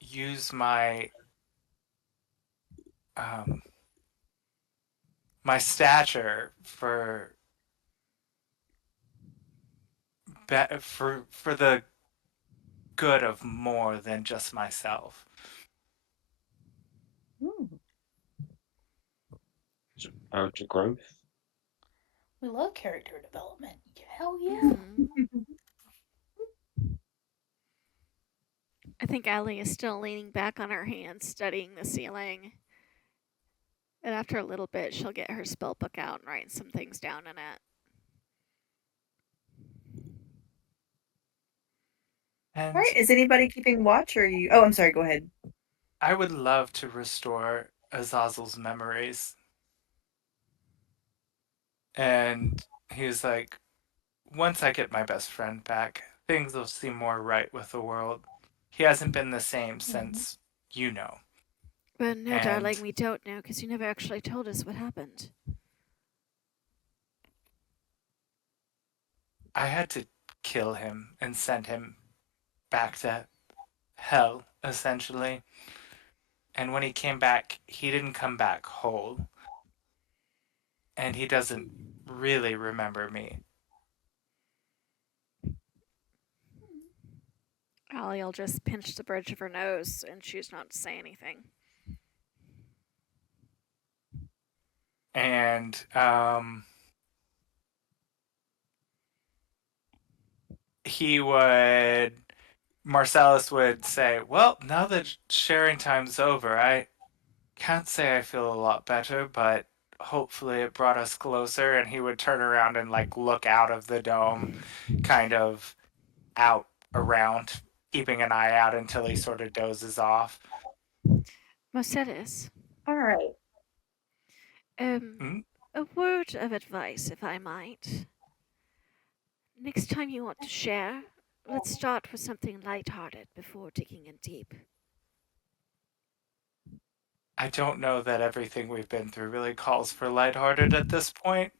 use um, my stature for the good of more than just myself. Character growth. We love character development. Hell yeah. Mhm. I think Allie is still leaning back on her hands, studying the ceiling. And after a little bit, she'll get her spell book out and write some things down in it. And All right. Is anybody keeping watch, or are you? Oh, I'm sorry. Go ahead. I would love to restore Azazel's memories. And he was like, once I get my best friend back, things will seem more right with the world. He hasn't been the same since, you know. But no, And darling, we don't know because you never actually told us what happened. I had to kill him and send him back to hell, essentially. And when he came back, he didn't come back whole. And he doesn't really remember me. Allie'll just pinch the bridge of her nose and choose not to say anything. And he would Marcellus would say, well, now that sharing time's over, I can't say I feel a lot better, but hopefully it brought us closer. And he would turn around and like look out of the dome, kind of out around, keeping an eye out until he sort of dozes off. Marcellus, All right. Hmm? a word of advice, if I might. Next time you want to share, let's start with something light-hearted before digging in deep. I don't know that everything we've been through really calls for lighthearted at this point.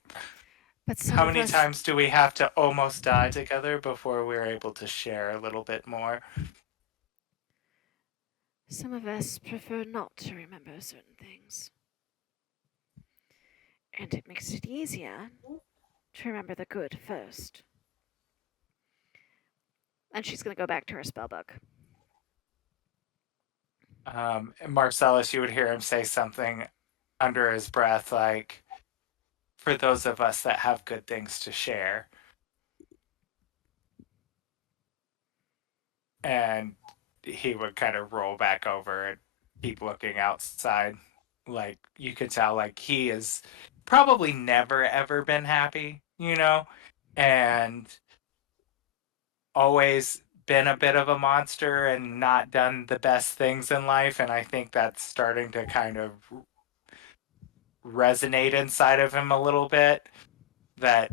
But some How of many us, times do we have to almost die together before we're able to share a little bit more? some of us prefer not to remember certain things. And it makes it easier to remember the good first. And she's going to go back to her spellbook. Marcellus, you would hear him say something under his breath, like, for those of us that have good things to share. And he would kind of roll back over and keep looking outside. Like, you could tell, like, he has probably never ever been happy, you know? And always been a bit of a monster and not done the best things in life. And I think that's starting to kind of resonate inside of him a little bit, that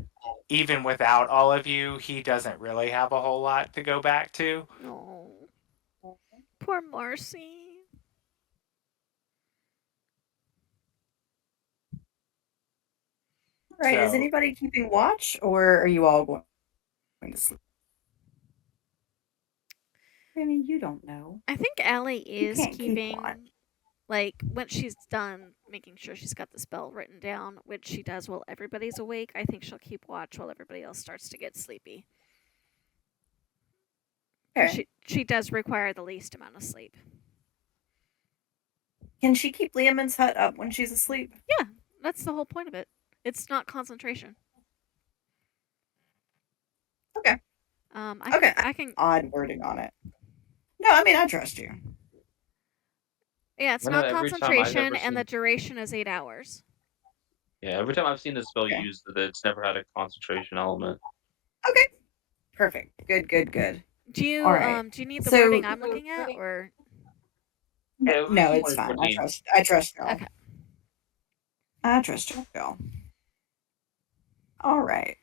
even without all of you, he doesn't really have a whole lot to go back to. Oh, poor Marcy. All right. Is So anybody keeping watch, or are you all going to sleep? I mean, you don't know. I think Allie You is can't keep keeping, watch. like, when she's done making sure she's got the spell written down, which she does while everybody's awake, I think she'll keep watch while everybody else starts to get sleepy. Okay. She does require the least amount of sleep. Can she keep Leomund's hut up when she's asleep? Yeah, that's the whole point of it. It's not concentration. Okay. I can. Odd wording on it. No, I mean I trust you. Yeah, it's I know not every time I've concentration, ever and the seen- duration is 8 hours. Yeah, every time I've seen the spell Okay. used, it's never had a concentration element. Okay. Perfect. Good. Good. Good. Do you All right. do you need the So- wording I'm looking at, or Yeah, No, it's fine. I trust y'all. okay? I trust y'all. All right.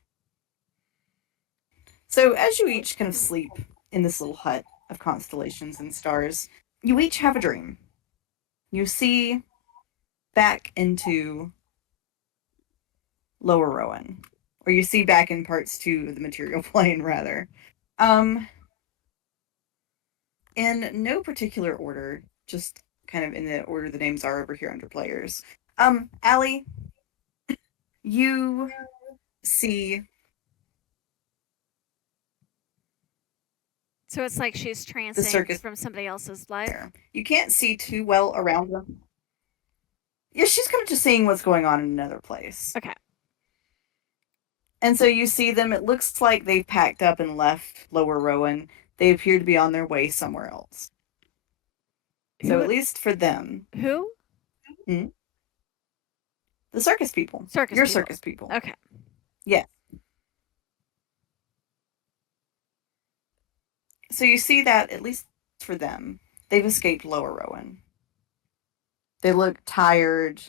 So as you each kind of sleep in this little hut of constellations and stars, you each have a dream. You see back into Lower Rowan, or you see back in parts 2 of the material plane, rather. In no particular order, just kind of in the order the names are over here under players. Allie, you see. So it's like she's The transing circus from somebody else's life. there. You can't see too well around them. Yeah, she's kind of just seeing what's going on in another place. Okay. And so you see them. It looks like they've packed up and left Lower Rowan. They appear to be on their way somewhere else. So Who- at least for them, Who? the circus people. Circus Your people. circus people. Okay. Yeah. So you see that, at least for them, they've escaped Lower Rowan. They look tired.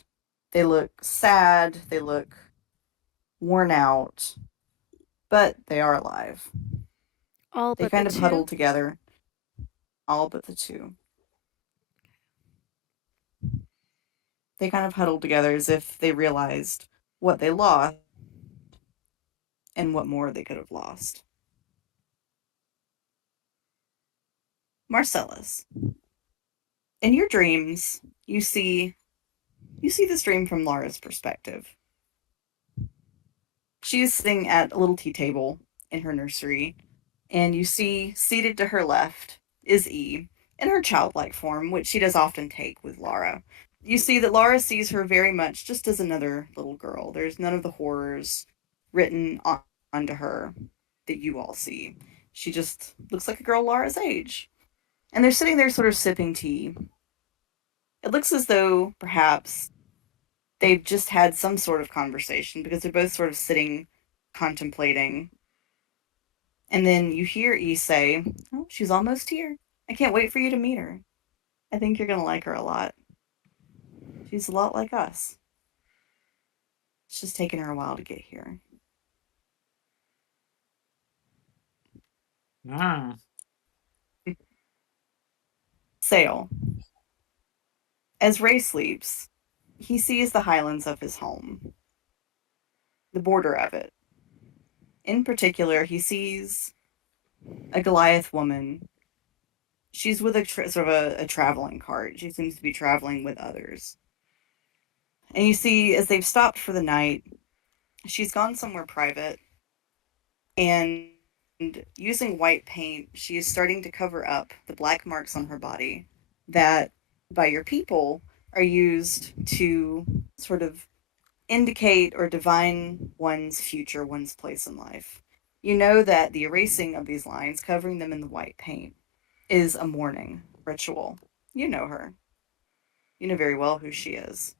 They look sad. They look worn out. But they are alive. All They but kind the of two? huddle together. All but the two. They kind of huddled together as if they realized what they lost and what more they could have lost. Marcellus, in your dreams, you see this dream from Laura's perspective. She is sitting at a little tea table in her nursery, and you see seated to her left is E in her childlike form, which she does often take with Laura. You see that Laura sees her very much just as another little girl. There's none of the horrors written onto her that you all see. She just looks like a girl Laura's age. And they're sitting there sort of sipping tea. It looks as though perhaps they've just had some sort of conversation because they're both sort of sitting contemplating. And then you hear E say, "Oh, she's almost here. I can't wait for you to meet her. I think you're going to like her a lot. She's a lot like us. It's just taken her a while to get here." Sail. As Ray sleeps, he sees the highlands of his home, the border of it. In particular, he sees a Goliath woman. She's with sort of a traveling cart. She seems to be traveling with others. And you see, as they've stopped for the night, she's gone somewhere private, and using white paint, she is starting to cover up the black marks on her body that, by your people, are used to sort of indicate or divine one's future, one's place in life. You know that the erasing of these lines, covering them in the white paint, is a mourning ritual. You know her. You know very well who she is.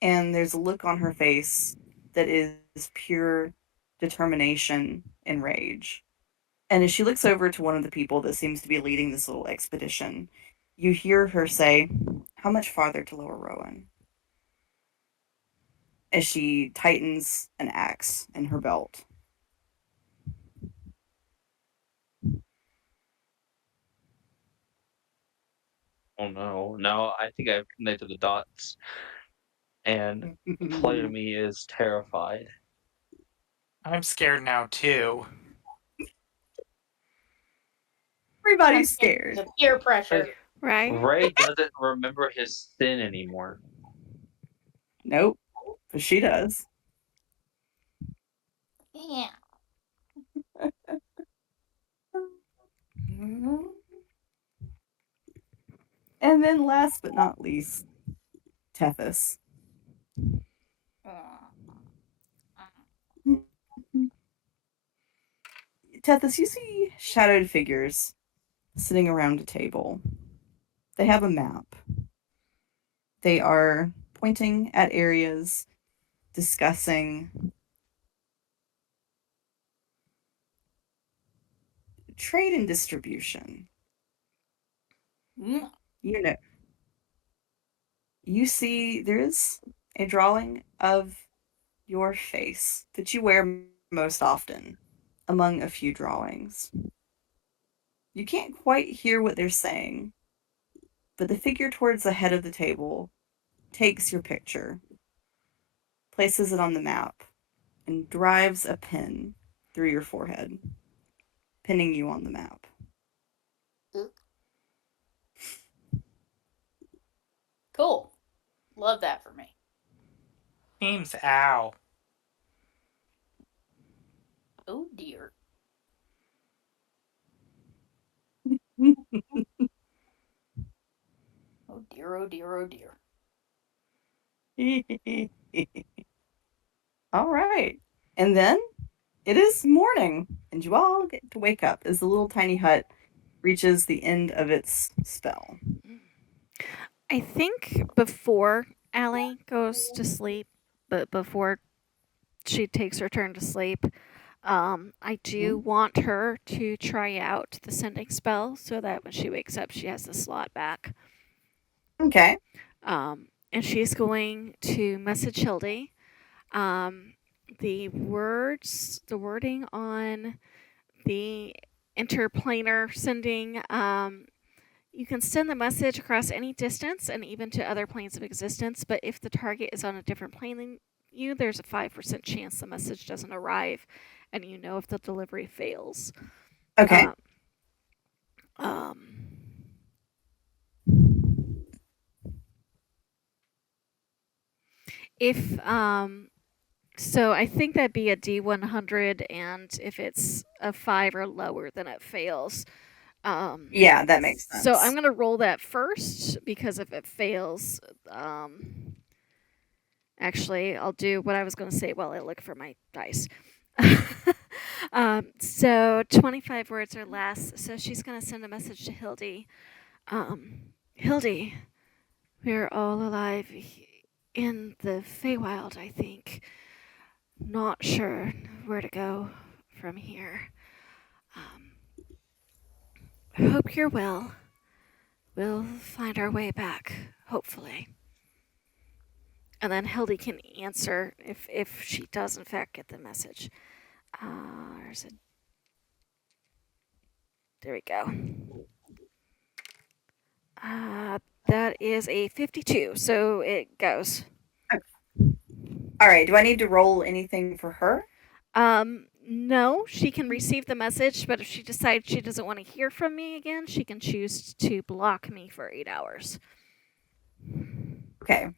And there's a look on her face that is pure determination and rage. And as she looks over to one of the people that seems to be leading this little expedition, you hear her say, "How much farther to Lower Rowan?" As she tightens an axe in her belt. Oh no. Now I think I've connected the dots. And part of me is terrified. I'm scared now too. Everybody's scared. The peer pressure. Right? Ray doesn't remember his sin anymore. Nope, but she does. Yeah. And then last but not least, Tethys. Tethys, you see shadowed figures sitting around a table. They have a map. They are pointing at areas, discussing trade and distribution. You know, you see there's a drawing of your face that you wear most often among a few drawings. You can't quite hear what they're saying, but the figure towards the head of the table takes your picture, places it on the map, and drives a pin through your forehead, pinning you on the map. Cool. Love that for me. Teams, ow. Oh dear. Oh dear, oh dear, oh dear. All right. And then it is morning, and you all get to wake up as the little tiny hut reaches the end of its spell. I think before Allie goes to sleep, but before she takes her turn to sleep, I do want her to try out the sending spell so that when she wakes up, she has the slot back. Okay. And she's going to message Hildy. The wording on the interplanar sending, you can send the message across any distance and even to other planes of existence, but if the target is on a different plane than you, there's a 5% chance the message doesn't arrive, and you know if the delivery fails. Okay. If so I think that'd be a D100, and if it's a 5 or lower, then it fails. Yeah, that makes sense. So I'm gonna roll that first, because if it fails, actually, I'll do what I was gonna say while I look for my dice. So 25 words or less. So she's gonna send a message to Hildy. Hildy, we're all alive in the Feywild, I think. Not sure where to go from here. Hope you're well. We'll find our way back, hopefully. And then Hildy can answer if she does in fact get the message. There we go. That is a 52, so it goes. All right. Do I need to roll anything for her? No, she can receive the message, but if she decides she doesn't want to hear from me again, she can choose to block me for 8 hours. Okay.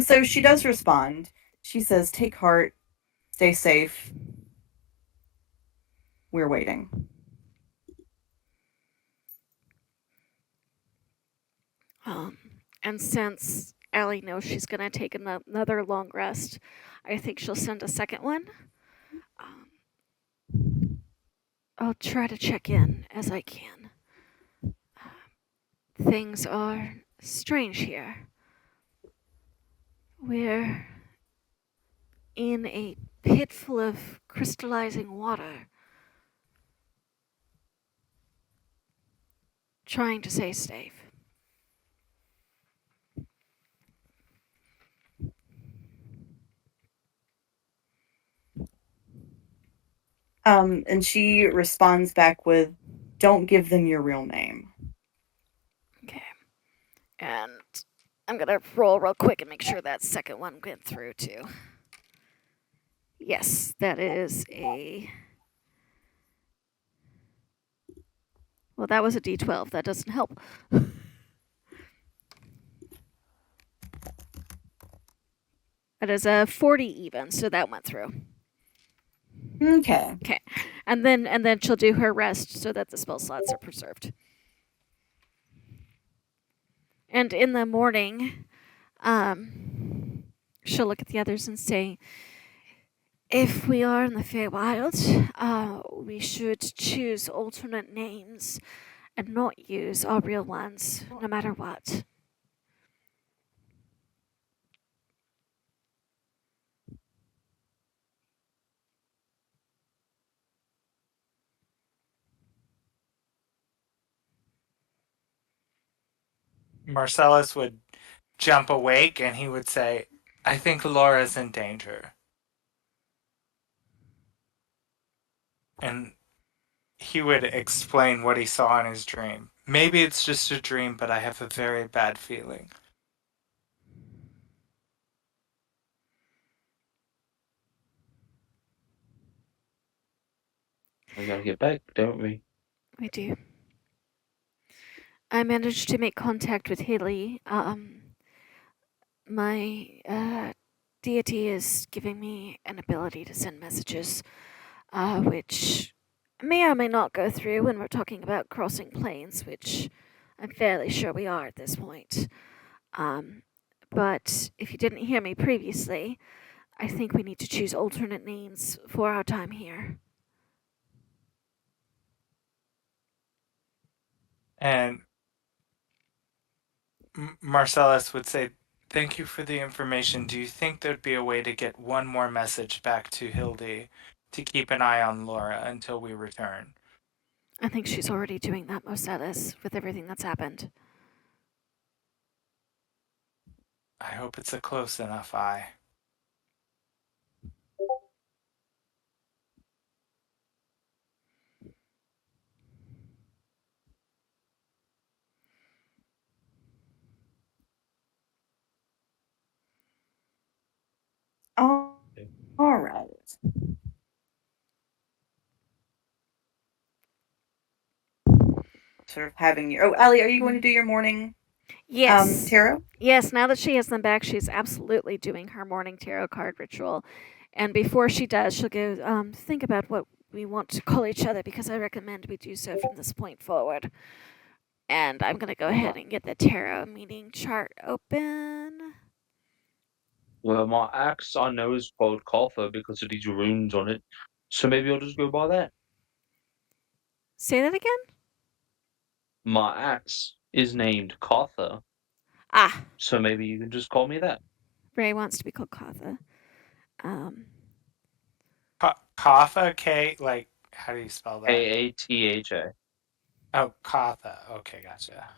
So she does respond. She says, "Take heart, stay safe. We're waiting." And since Allie knows she's gonna take another long rest, I think she'll send a second one. I'll try to check in as I can. Things are strange here. We're in a pit full of crystallizing water, trying to stay safe. And she responds back with, "Don't give them your real name." Okay. And I'm gonna roll real quick and make sure that second one went through too. Yes, that is a... Well, that was a D12. That doesn't help. That is a 40 even, so that went through. Okay. Okay. And then she'll do her rest so that the spell slots are preserved. And in the morning, she'll look at the others and say, if we are in the Feywild, we should choose alternate names and not use our real ones, no matter what. Marcellus would jump awake and he would say, I think Laura's in danger. And he would explain what he saw in his dream. Maybe it's just a dream, but I have a very bad feeling. We gotta get back, don't we? We do. I managed to make contact with Haley. My deity is giving me an ability to send messages, which may or may not go through when we're talking about crossing planes, which I'm fairly sure we are at this point. But if you didn't hear me previously, I think we need to choose alternate names for our time here. And Marcellus would say, "Thank you for the information. Do you think there'd be a way to get one more message back to Hildy to keep an eye on Laura until we return?" I think she's already doing that, Marcellus, with everything that's happened. I hope it's a close enough eye. Oh, all right. Sort of having your. Oh, Allie, are you going to do your morning Yes. tarot? Yes, now that she has them back, she's absolutely doing her morning tarot card ritual. And before she does, she'll go, think about what we want to call each other because I recommend we do so from this point forward. And I'm going to go ahead and get the tarot meeting chart open. Well, my axe I know is called Coffer because of these runes on it, so maybe I'll just go by that. Say that again? My axe is named Coffer, Ah, so maybe you can just call me that. Ray wants to be called Katha. Katha, K, like, how do you spell that? Aatha. Oh, Katha. Okay, gotcha.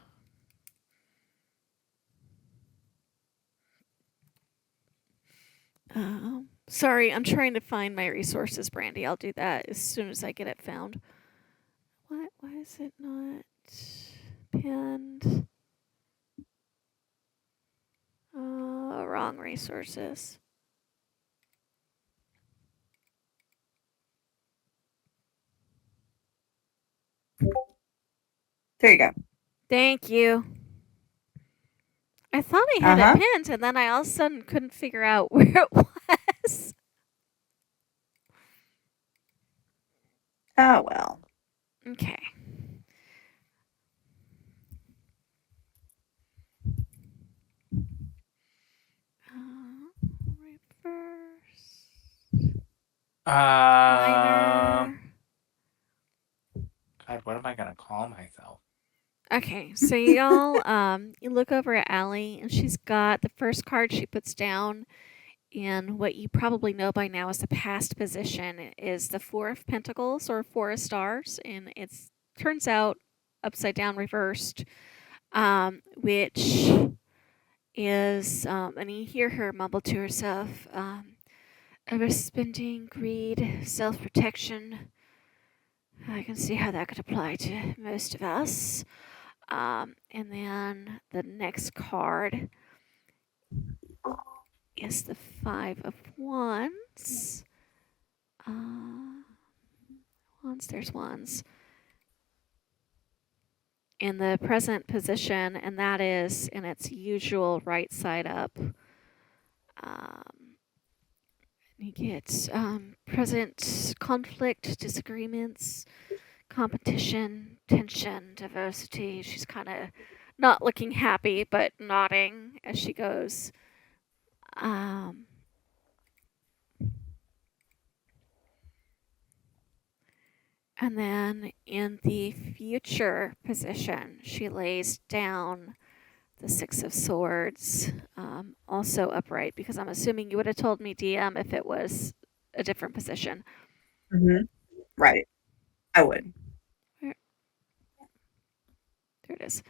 Sorry, I'm trying to find my resources, Brandy. I'll do that as soon as I get it found. What? Why is it not pinned? Wrong resources. There you go. Thank you. I thought I had Uh-huh. it pinned, and then I all of a sudden couldn't figure out where it was. Oh, well. Okay. Reverse. Minor. God, what am I gonna call myself? Okay, so y'all, you look over at Allie, and she's got the first card she puts down in what you probably know by now is the past position is the Four of Pentacles or Four of Stars, and it's turns out upside down reversed, which is, and you hear her mumble to herself, overspending, greed, self-protection. I can see how that could apply to most of us. And then the next card is the Five of Wands. There's wands. In the present position, and that is in its usual right side up. You get present conflict, disagreements, competition, tension, diversity. She's kind of not looking happy, but nodding as she goes. And then in the future position, she lays down the Six of Swords, also upright, because I'm assuming you would have told me, DM, if it was a different position. Mm-hmm. Right. I would. There it is.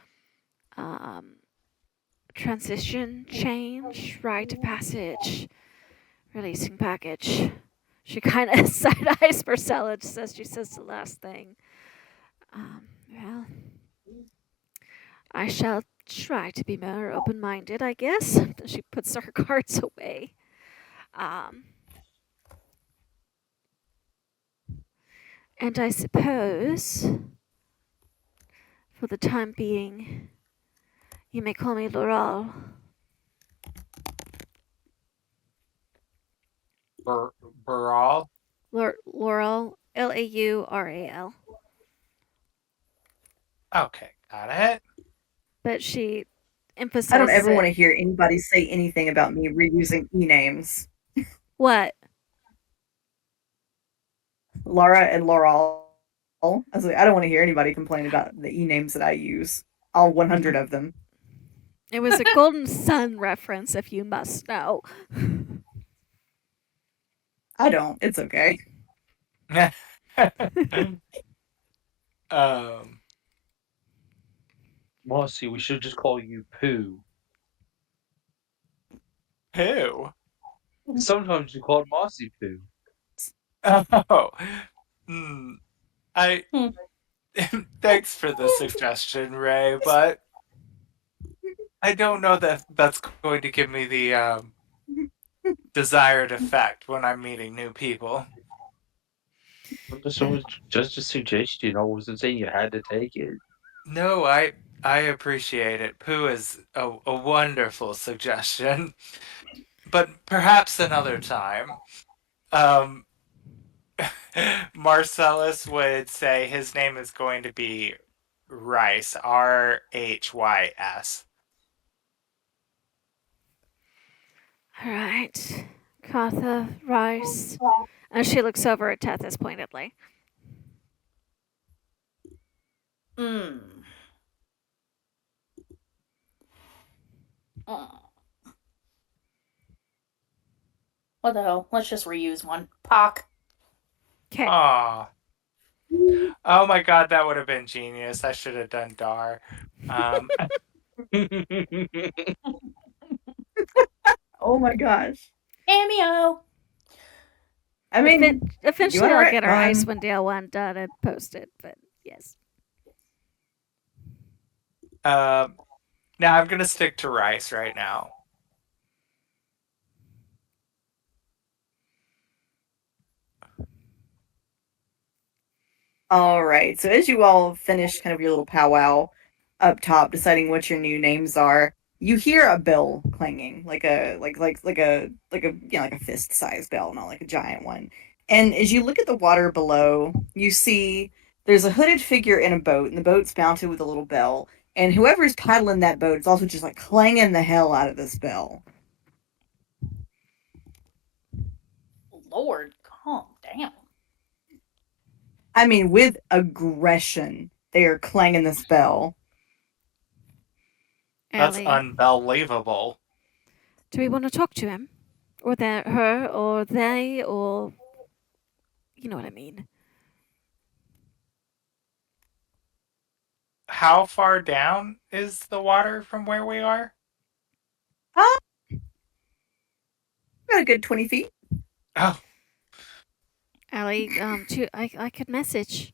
Transition, change, rite of passage, releasing package. She kind of side-eyes Marcella as she says the last thing. Well, I shall try to be more open-minded, I guess. She puts her cards away. And I suppose, for the time being, you may call me Laurel. Baral? Laurel, Laural. Okay, got it. But she emphasizes I don't ever want to it. hear anybody say anything about me reusing e-names. What? Laura and Laurel. I was like, I don't want to hear anybody complain about the e-names that I use. All 100 of them. It was a Golden Sun reference, if you must know. I don't. It's okay. Marcy, we should just call you Pooh. Who? Sometimes you call Marcy Pooh. Oh. I. Hmm. Thanks for the suggestion, Ray, but I don't know that that's going to give me the desired effect when I'm meeting new people. Just a suggestion. I wasn't saying you had to take it. No, I appreciate it. Pooh is a wonderful suggestion, but perhaps another time. Marcellus would say his name is going to be Rice, Rhys. All right. Cartha, Rice. And she looks over at Tethys pointedly. Mm. What the hell? Let's just reuse one. Pock. Okay. Aw. Oh my god, that would have been genius. I should have done Dar. Oh my gosh. Cameo. I mean, eventually I'll get our fun. Icewind Dale one done and posted, but yes. Now I'm gonna stick to Rice right now. All right. So as you all finish kind of your little powwow up top, deciding what your new names are, you hear a bell clanging, like a fist-sized bell, not like a giant one. And as you look at the water below, you see there's a hooded figure in a boat, and the boat's mounted with a little bell. And whoever's paddling that boat is also just like clanging the hell out of this bell. Lord, calm down. I mean, with aggression, they are clanging this bell. That's Allie, unbelievable. do we want to talk to him? Or her, or they, or... You know what I mean. How far down is the water from where we are? About a good 20 feet. Oh, Allie, I could message.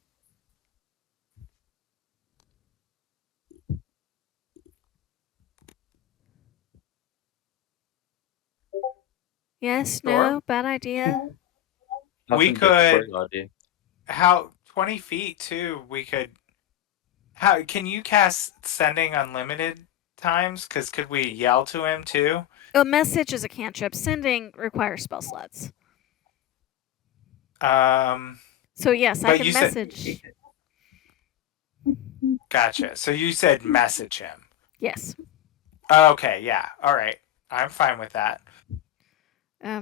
Yes, Sure. no, bad idea. I We think that's a could- great idea. how 20 feet too? We could. How can you cast sending unlimited times? Because could we yell to him too? A message is a cantrip. Sending requires spell slots. So yes, I but can you said- message. Gotcha. So you said message him. Yes. Okay, yeah. All right. I'm fine with that.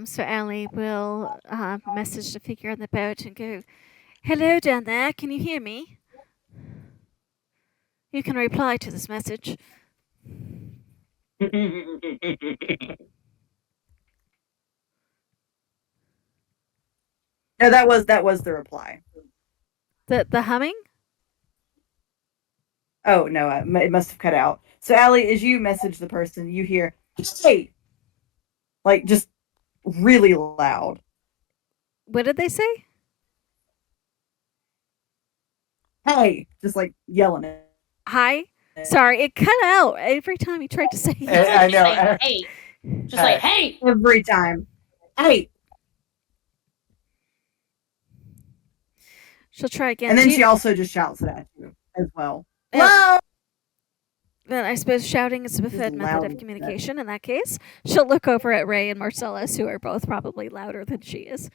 So Allie will message the figure on the boat and go, "Hello down there, can you hear me? You can reply to this message." No, that was the reply. The humming? Oh no, it must have cut out. So Allie, as you message the person, you hear "Hey," like just really loud. What did they say? Hey, just like yelling it. Hi? Sorry, it cut out every time you tried to say it. I know. Like, hey. Just like, hey. Every time. Hey. She'll try again. And then she also just shouts it at you as well. Yeah. Hello! Then I suppose shouting is a Just preferred method loud of as communication. In that case, she'll look over at Ray and Marcellus, who are both probably louder than she is.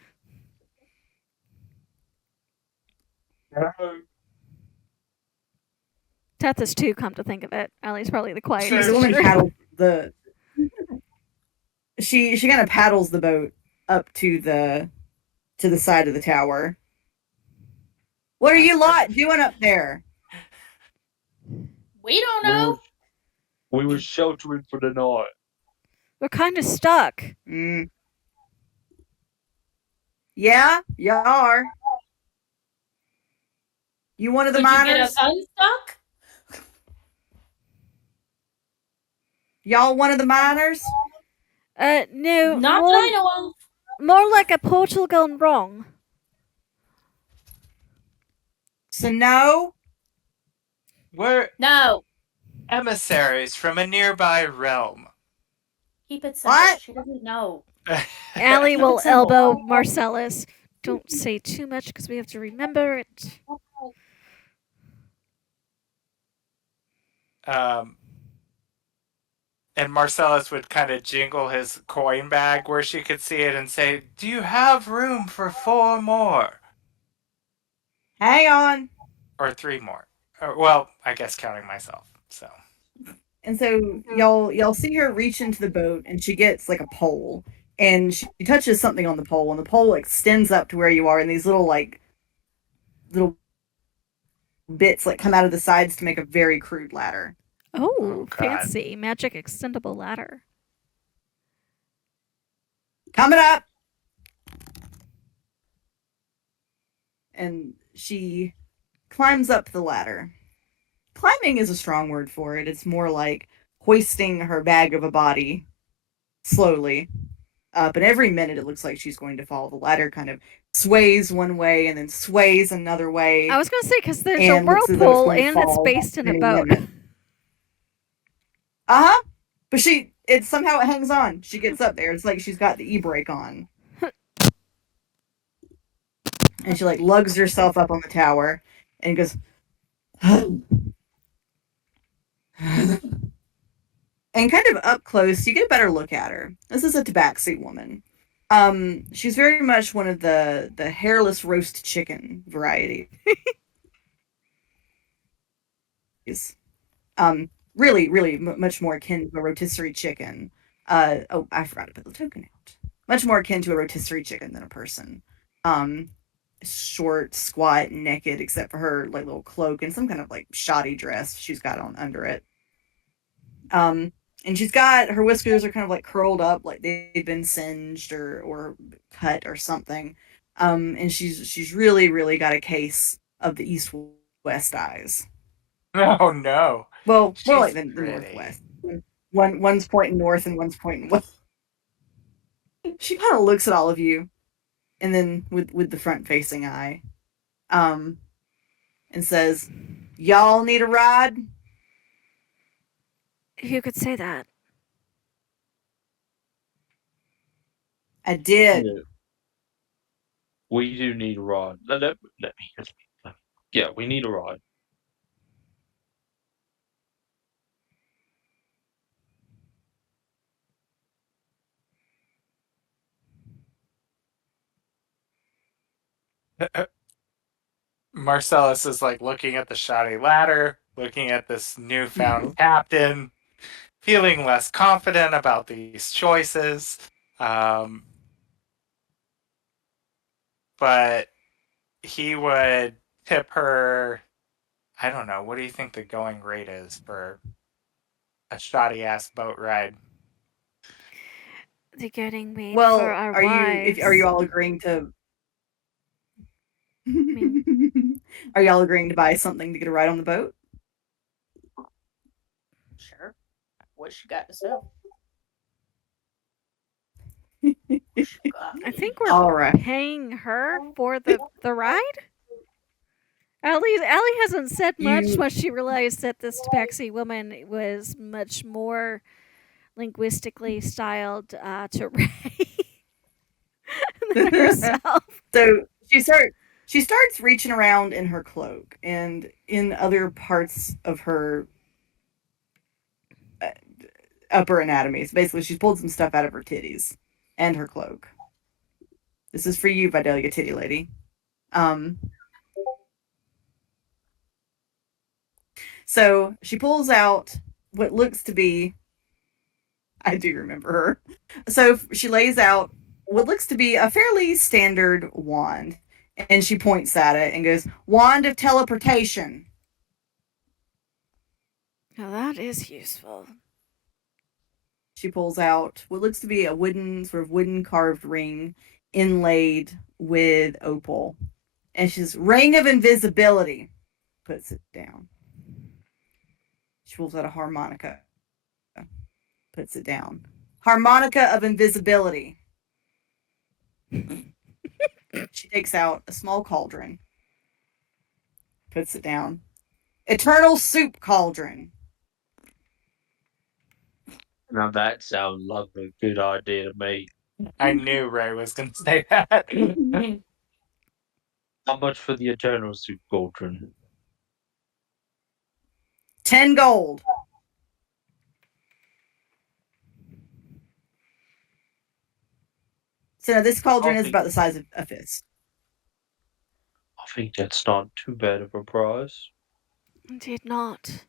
Tethys too, come to think of it. Allie's probably the quietest. The woman paddles the. She kind of paddles the boat up to the side of the tower. What are you lot doing up there? We don't know. We were sheltering for the night. We're kind of stuck. Mm. Yeah, you are. You one of the Could you get miners? us unstuck? Y'all one of the miners? No. Not that I know of. More like a portal gone wrong. So no? We're No. emissaries from a nearby realm. Keep it simple. What? She doesn't know. Allie will Simple. elbow Marcellus. Don't say too much because we have to remember it. And Marcellus would kind of jingle his coin bag where she could see it and say, "Do you have room for 4 more?" Hang on. Or 3 more. Well, I guess counting myself. So. And so y'all see her reach into the boat, and she gets like a pole, and she touches something on the pole, and the pole extends up to where you are, and these little bits like come out of the sides to make a very crude ladder. Oh, God. fancy. Magic extendable ladder. Coming up. And she climbs up the ladder. Climbing is a strong word for it. It's more like hoisting her bag of a body slowly up, and every minute it looks like she's going to fall. The ladder kind of sways one way and then sways another way. I was going to say, because there's a and looks as though whirlpool going to and it's fall based in a any boat. minute. But it somehow it hangs on. She gets up there. It's like she's got the e-brake on. And she like lugs herself up on the tower and goes and kind of up close, you get a better look at her. This is a tabaxi woman. She's very much one of the hairless roast chicken variety. Really much more akin to a rotisserie chicken. Oh, I forgot to put the token out. Much more akin to a rotisserie chicken than a person. Short, squat, naked, except for her like little cloak and some kind of like shoddy dress she's got on under it. And she's got her whiskers are kind of like curled up, like they've been singed or cut or something. And she's really got a case of the east-west eyes. Oh no. Well, She's more like the pretty. northwest. One's pointing north and one's pointing west. She kind of looks at all of you, and then with the front-facing eye, and says, "Y'all need a ride?" You could say that. I did. Yeah. We do need a ride. Let me. Yeah, we need a ride. Marcellus is like looking at the shoddy ladder, looking at this newfound captain, feeling less confident about these choices. But he would tip her. I don't know. What do you think the going rate is for a shoddy ass boat ride? The getting made Well, for our are wives. you all agreeing to? Are y'all agreeing to buy something to get a ride on the boat? Sure. What she got to sell? I think we're All right. paying her for the ride. Allie hasn't said much once she realized that this tabaxi woman was much more linguistically styled to Ray than herself. So she starts She starts reaching around in her cloak and in other parts of her upper anatomy. So basically, she's pulled some stuff out of her titties and her cloak. This is for you, Vidalia Titty Lady. So she pulls out what looks to be, I do remember her. So she lays out what looks to be a fairly standard wand, and she points at it and goes, "Wand of teleportation." Now that is useful. She pulls out what looks to be a wooden carved ring inlaid with opal. And she's ring of invisibility. Puts it down. She pulls out a harmonica. Puts it down. Harmonica of invisibility. She takes out a small cauldron. Puts it down. Eternal soup cauldron. Now that sounds like a good idea to me. I knew Ray was going to say that. How much for the eternal soup cauldron? 10 gold. So now this cauldron is about the size of a fist. I think that's not too bad of a price. Indeed not.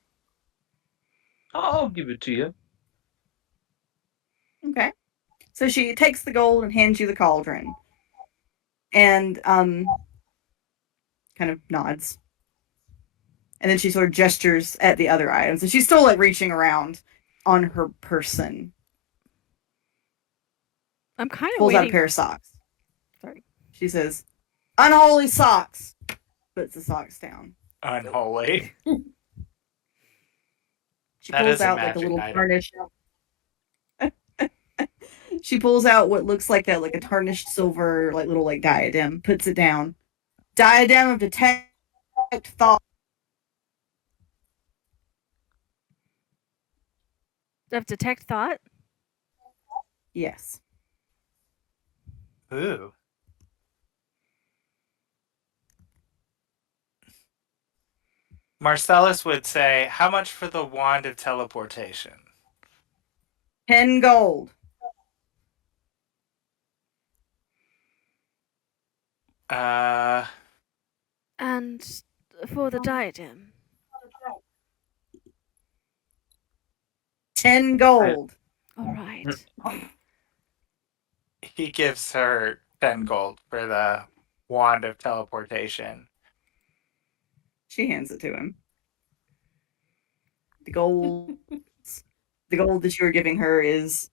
I'll give it to you. Okay. So she takes the gold and hands you the cauldron. And kind of nods. And then she sort of gestures at the other items. And she's still like reaching around on her person. I'm kind of Pulls out a waiting. pair of socks. Sorry. She says, "Unholy socks." Puts the socks down. Unholy. She That pulls is a out like a magic little item. tarnished. She pulls out what looks like a tarnished silver like little like diadem. Puts it down. Diadem of detect thought. Of detect thought? Yes. Ooh. Marcellus would say, how much for the wand of teleportation? 10 gold. And for the diadem? 10 gold. All right. He gives her 10 gold for the wand of teleportation. She hands it to him. The gold that you are giving her is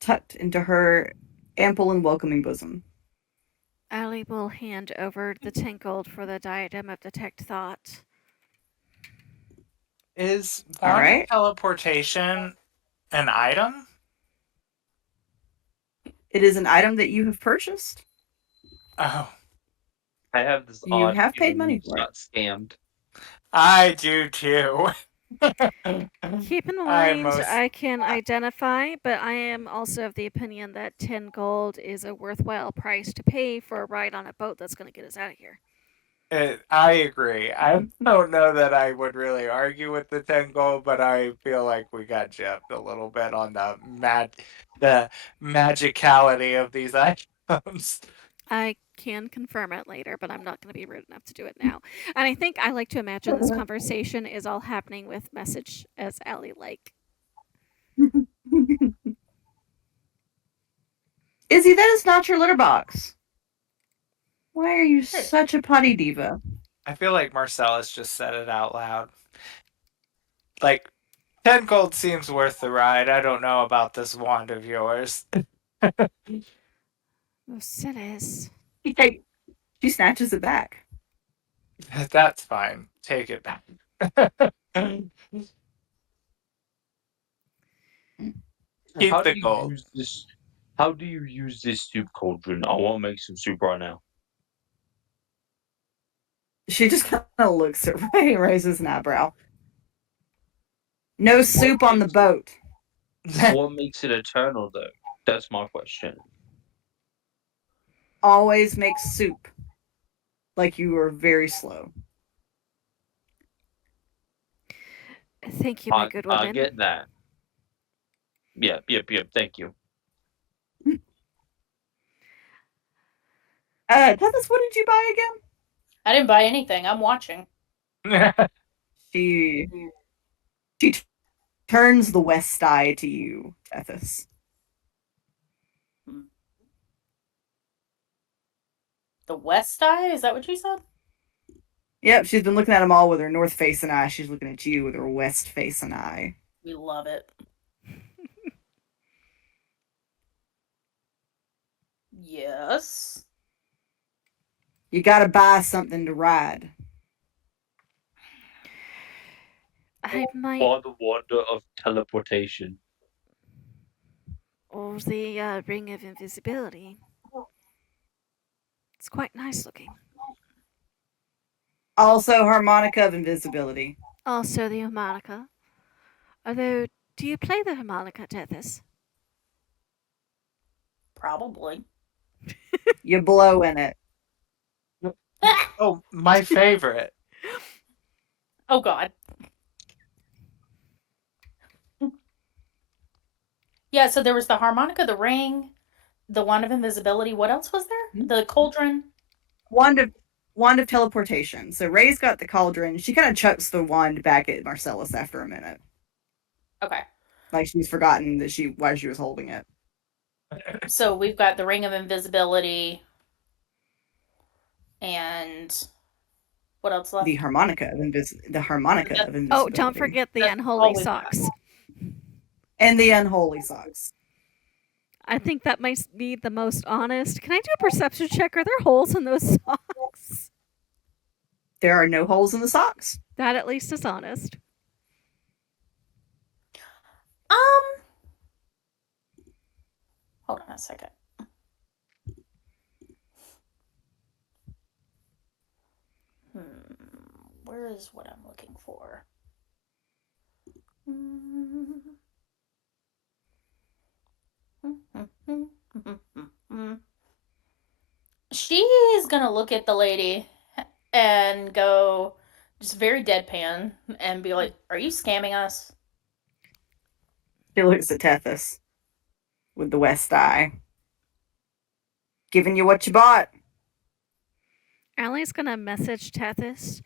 tucked into her ample and welcoming bosom. Allie will hand over the 10 gold for the diadem of detect thought. Is All wand right. of teleportation an item? It is an item that you have purchased. Oh, I have this You odd have paid feeling money you for it. got scammed. I do too. Keep in mind, I can identify, but I am also of the opinion that 10 gold is a worthwhile price to pay for a ride on a boat that's going to get us out of here. I agree. I don't know that I would really argue with the 10 gold, but I feel like we got gypped a little bit on the magicality of these items. I can confirm it later, but I'm not going to be rude enough to do it now. And I think I like to imagine this conversation is all happening with message as Allie like. Izzy, that is not your litter box. Why are you such a potty diva? I feel like Marcellus just said it out loud. Like, 10 gold seems worth the ride. I don't know about this wand of yours. Oh, sillies. She snatches it back. That's fine. Take it back. Keep How the do you gold. use this? How do you use this soup cauldron? I want to make some soup right now. She just kind of looks at Ray, raises an eyebrow. No soup on the boat. What makes it eternal, though? That's my question. Always makes soup. like you are very slow. Thank you, my good woman. I get that. Yep. Thank you. Tethys, what did you buy again? I didn't buy anything. I'm watching. She turns the west eye to you, Tethys. The west eye? Is that what you said? Yep, she's been looking at them all with her north facing eye. She's looking at you with her west facing eye. We love it. Yes. You gotta buy something to ride. I might. For the wonder of teleportation. Or the ring of invisibility. It's quite nice looking. Also, harmonica of invisibility. Also, the harmonica. Although, do you play the harmonica, Tethys? Probably. You blow in it. Oh, my favorite. Oh, God. Yeah, so there was the harmonica, the ring, the wand of invisibility. What else was there? The cauldron. Wand of teleportation. So Ray's got the cauldron. She kind of chucks the wand back at Marcellus after a minute. Okay. Like she's forgotten that why she was holding it. So we've got the ring of invisibility and what else left? The harmonica of invisibility. Oh, don't forget the That's unholy all we got. socks. And the unholy socks. I think that might be the most honest. Can I do a perception check? Are there holes in those socks? There are no holes in the socks. That at least is honest. Hold on a second. Where is what I'm looking for? She's gonna look at the lady and go just very deadpan and be like, "Are you scamming us?" She looks at Tethys with the west eye. Giving you what you bought. Allie's gonna message Tethys.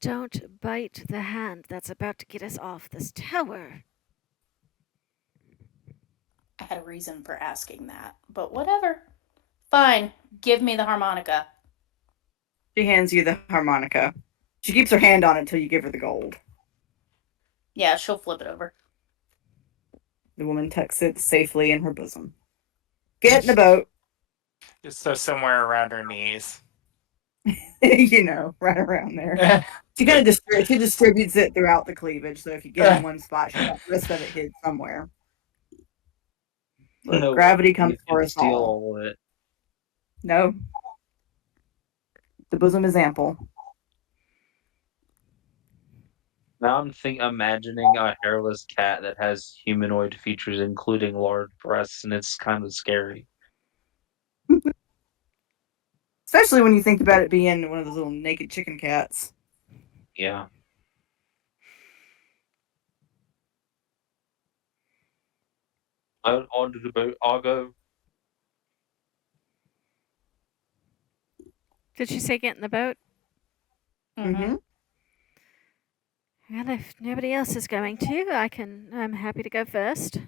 Don't bite the hand that's about to get us off this tower. I had a reason for asking that, but whatever. Fine, give me the harmonica. She hands you the harmonica. She keeps her hand on it until you give her the gold. Yeah, she'll flip it over. The woman tucks it safely in her bosom. Get in the boat. Just so somewhere around her knees. You know, right around there. She kind of she distributes it throughout the cleavage, so if you get in one spot, she'll have the rest of it hid somewhere. Look, gravity comes for us all. Of it. No. The bosom is ample. Now I'm imagining a hairless cat that has humanoid features, including large breasts, and it's kind of scary. Especially when you think about it being one of those little naked chicken cats. Yeah. Onto the boat. I'll go. Did she say get in the boat? Mm-hmm. Well, if nobody else is going to, I'm happy to go first.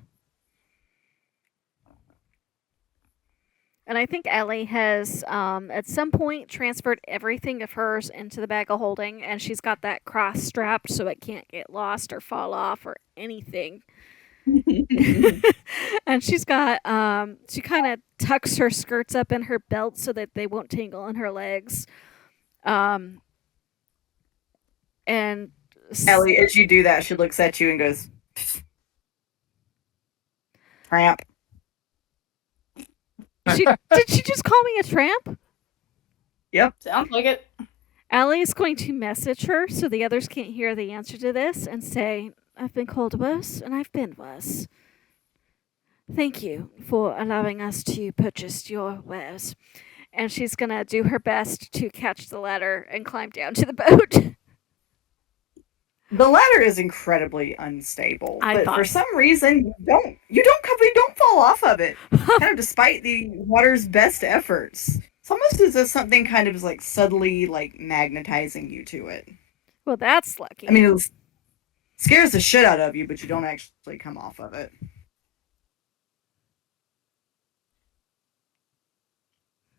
And I think Ellie has, at some point, transferred everything of hers into the bag of holding, and she's got that cross strapped so it can't get lost or fall off or anything. And she's got, she kind of tucks her skirts up in her belt so that they won't tangle on her legs. And Ellie, as you do that, she looks at you and goes, "Tramp." Did she just call me a tramp? Yep. Sounds like it. Allie's going to message her so the others can't hear the answer to this and say, I've been called worse and I've been worse. Thank you for allowing us to purchase your wares. and she's gonna do her best to catch the ladder and climb down to the boat. The ladder is incredibly unstable, I but thought for some reason you don't fall off of it. Kind of despite the water's best efforts. It's almost as if something kind of is like subtly like magnetizing you to it. Well, that's lucky. I mean, it scares the shit out of you, but you don't actually come off of it.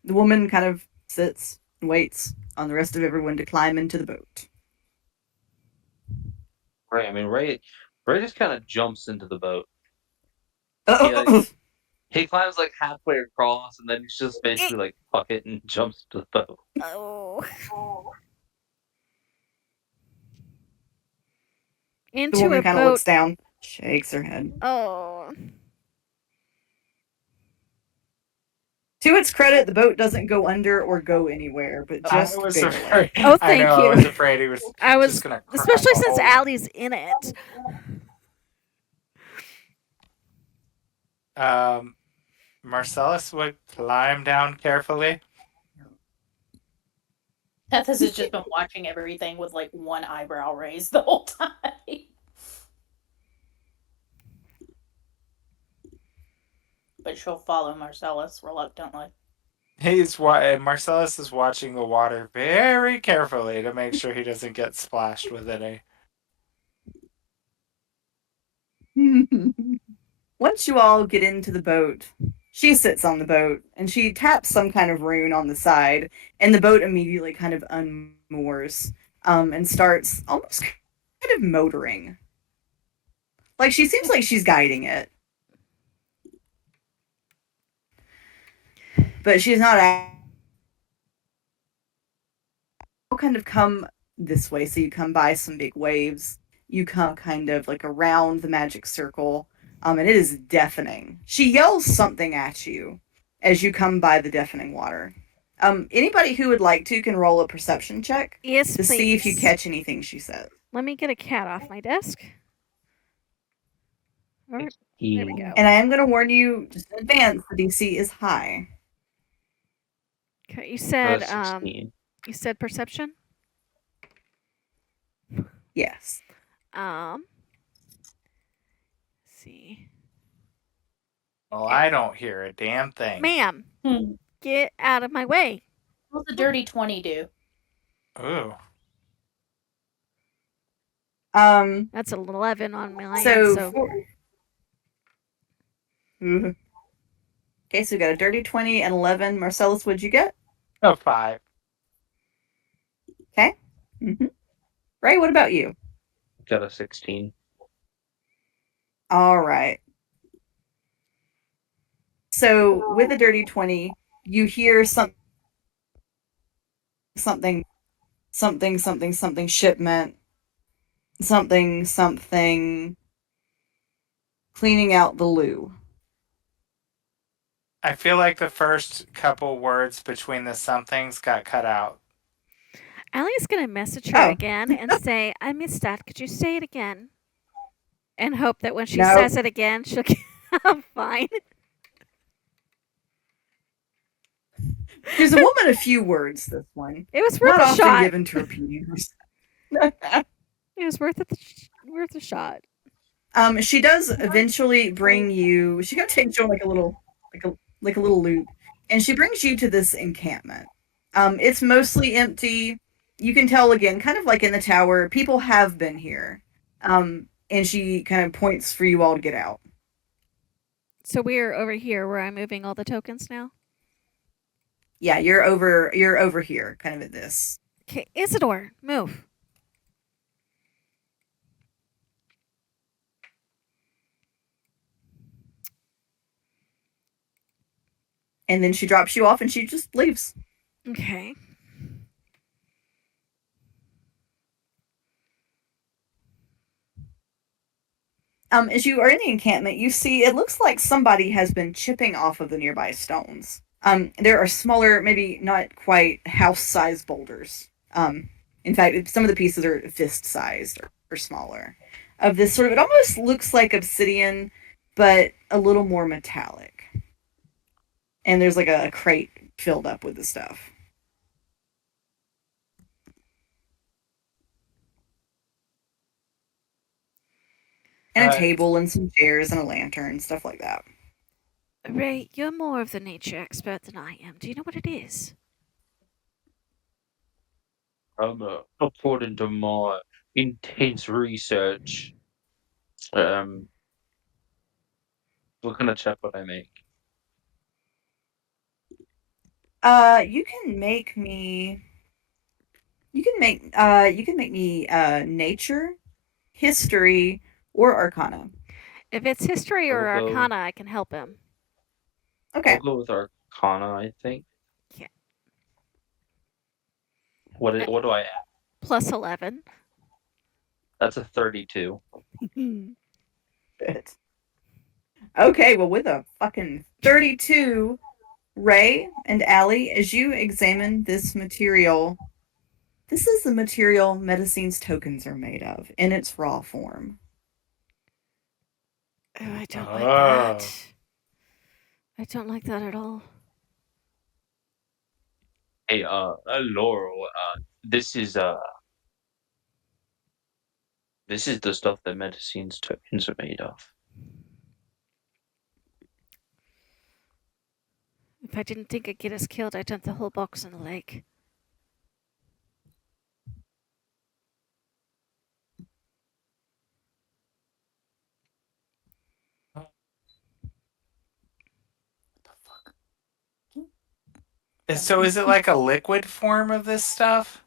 The woman kind of sits and waits on the rest of everyone to climb into the boat. Ray, I mean, Ray just kind of jumps into the boat. Oh, He climbs like halfway across, and then he's just basically like, fuck it, and jumps to the boat. Oh. the Into a woman kind of boat. looks down, shakes her head. Oh. To its credit, the boat doesn't go under or go anywhere, but just I was barely. afraid. Oh, I thank know, you. I was afraid he was I was, just gonna crack especially a since hole. Allie's in it. Marcellus would climb down carefully. Tethys has just been watching everything with like one eyebrow raised the whole time. But she'll follow Marcellus reluctantly. Marcellus is watching the water very carefully to make sure he doesn't get splashed with any. Once you all get into the boat, she sits on the boat and she taps some kind of rune on the side, and the boat immediately kind of unmoors and starts almost kind of motoring. Like she seems like she's guiding it. But she's not. You'll kind of come this way, so you come by some big waves. You come kind of like around the magic circle, and it is deafening. She yells something at you as you come by the deafening water. Anybody who would like to can roll a perception check Yes, to please. see if you catch anything she says. Let me get a cat off my desk. Or, there we go. And I am going to warn you just in advance, the DC is high. Okay, you said 16. you said perception? Yes. Let's see. Well, I don't hear a damn thing. Ma'am, Hmm. get out of my way. What's the dirty 20 do? Ooh. That's an 11 on my So, end, Mhm. Okay, so we got a dirty 20 and 11. Marcellus, what'd you get? A 5. Okay. Mm-hmm. Ray, what about you? Got a 16. All right. So with a dirty 20, you hear something shipment, something cleaning out the loo. I feel like the first couple words between the somethings got cut out. Allie's gonna message her again and say, "I missed that. Could you say it again?" And hope that when she says it again, she'll get fine. There's a woman a few words, this one. It was worth Not a often shot. given to repeating herself. It was worth a shot. She does eventually bring you. She takes you on like a little loop, and she brings you to this encampment. It's mostly empty. You can tell again, kind of like in the tower, people have been here. And she kind of points for you all to get out. So we're over here where I'm moving all the tokens now? Yeah, you're over here, kind of at this. Okay, Isidore, move. And then she drops you off and she just leaves. Okay. As you are in the encampment, you see it looks like somebody has been chipping off of the nearby stones. There are smaller, maybe not quite house-sized boulders. In fact, some of the pieces are fist-sized or smaller. Of this sort of, it almost looks like obsidian, but a little more metallic. And there's like a crate filled up with the stuff. And a table and some chairs and a lantern, stuff like that. Ray, you're more of the nature expert than I am. Do you know what it is? According to my intense research, what kind of chapel I make? You can make me. You can make. You can make me. Nature, history, or arcana. If it's history I or will go. arcana, I can help him. Okay. I'll go with Arcana, I think. Yeah. What do I add? Plus 11. That's a 32. Good. Okay, well, with a fucking 32, Ray and Allie, as you examine this material, this is the material Medicine's tokens are made of in its raw form. Oh, I don't like Oh. that. I don't like that at all. Hey, Laurel, this is the stuff that Medicine's tokens are made of. If I didn't think it'd get us killed, I'd dump the whole box in the lake. So is it like a liquid form of this stuff?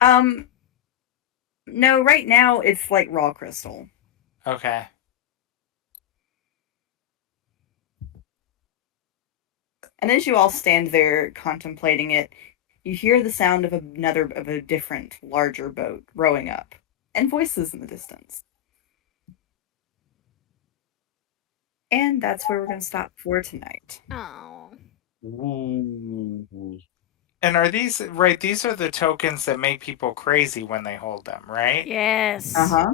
No, right now it's like raw crystal. Okay. And as you all stand there contemplating it, you hear the sound of a different, larger boat rowing up, and voices in the distance. And that's where we're going to stop for tonight. Oh. Ooh. And are these right? These are the tokens that make people crazy when they hold them, right? Yes. Uh-huh.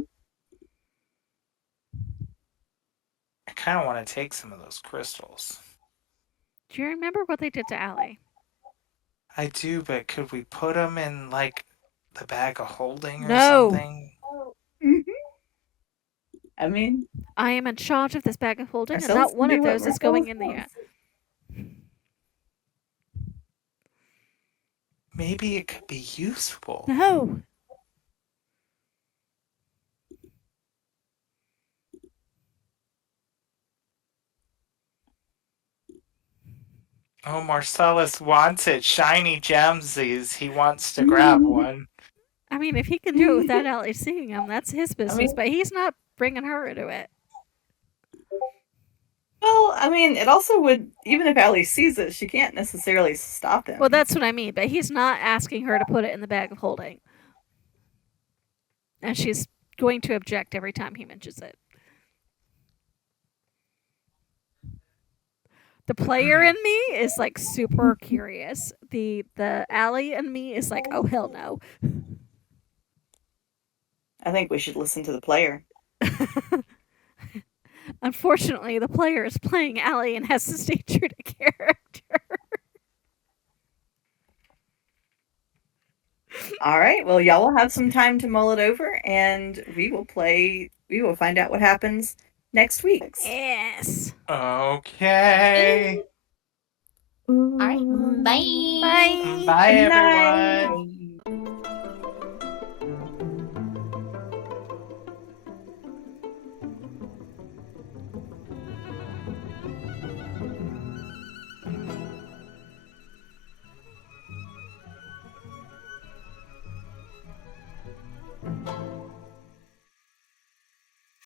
I kind of want to take some of those crystals. Do you remember what they did to Allie? I do, but could we put them in like the bag of holding or No. something? I mean, I am in charge of this bag of holding, and ourselves not one can of do those what is going ourselves in there. Maybe it could be useful. No. Oh, Marcellus wants it. Shiny gemsies. He wants to grab one. I mean, if he can do it without Allie seeing him, that's his business, mean- but he's not bringing her into it. Well, I mean, it also would, even if Allie sees it, she can't necessarily stop him. Well, that's what I mean, but he's not asking her to put it in the bag of holding. And she's going to object every time he mentions it. The player in me is like super curious. The Allie in me is like, oh hell no. I think we should listen to the player. Unfortunately, the player is playing Allie and has to stay true to character. All right. Well, y'all will have some time to mull it over, and we will find out what happens next week. Yes. Okay. All right. Bye. Bye. Bye, Good everyone. night.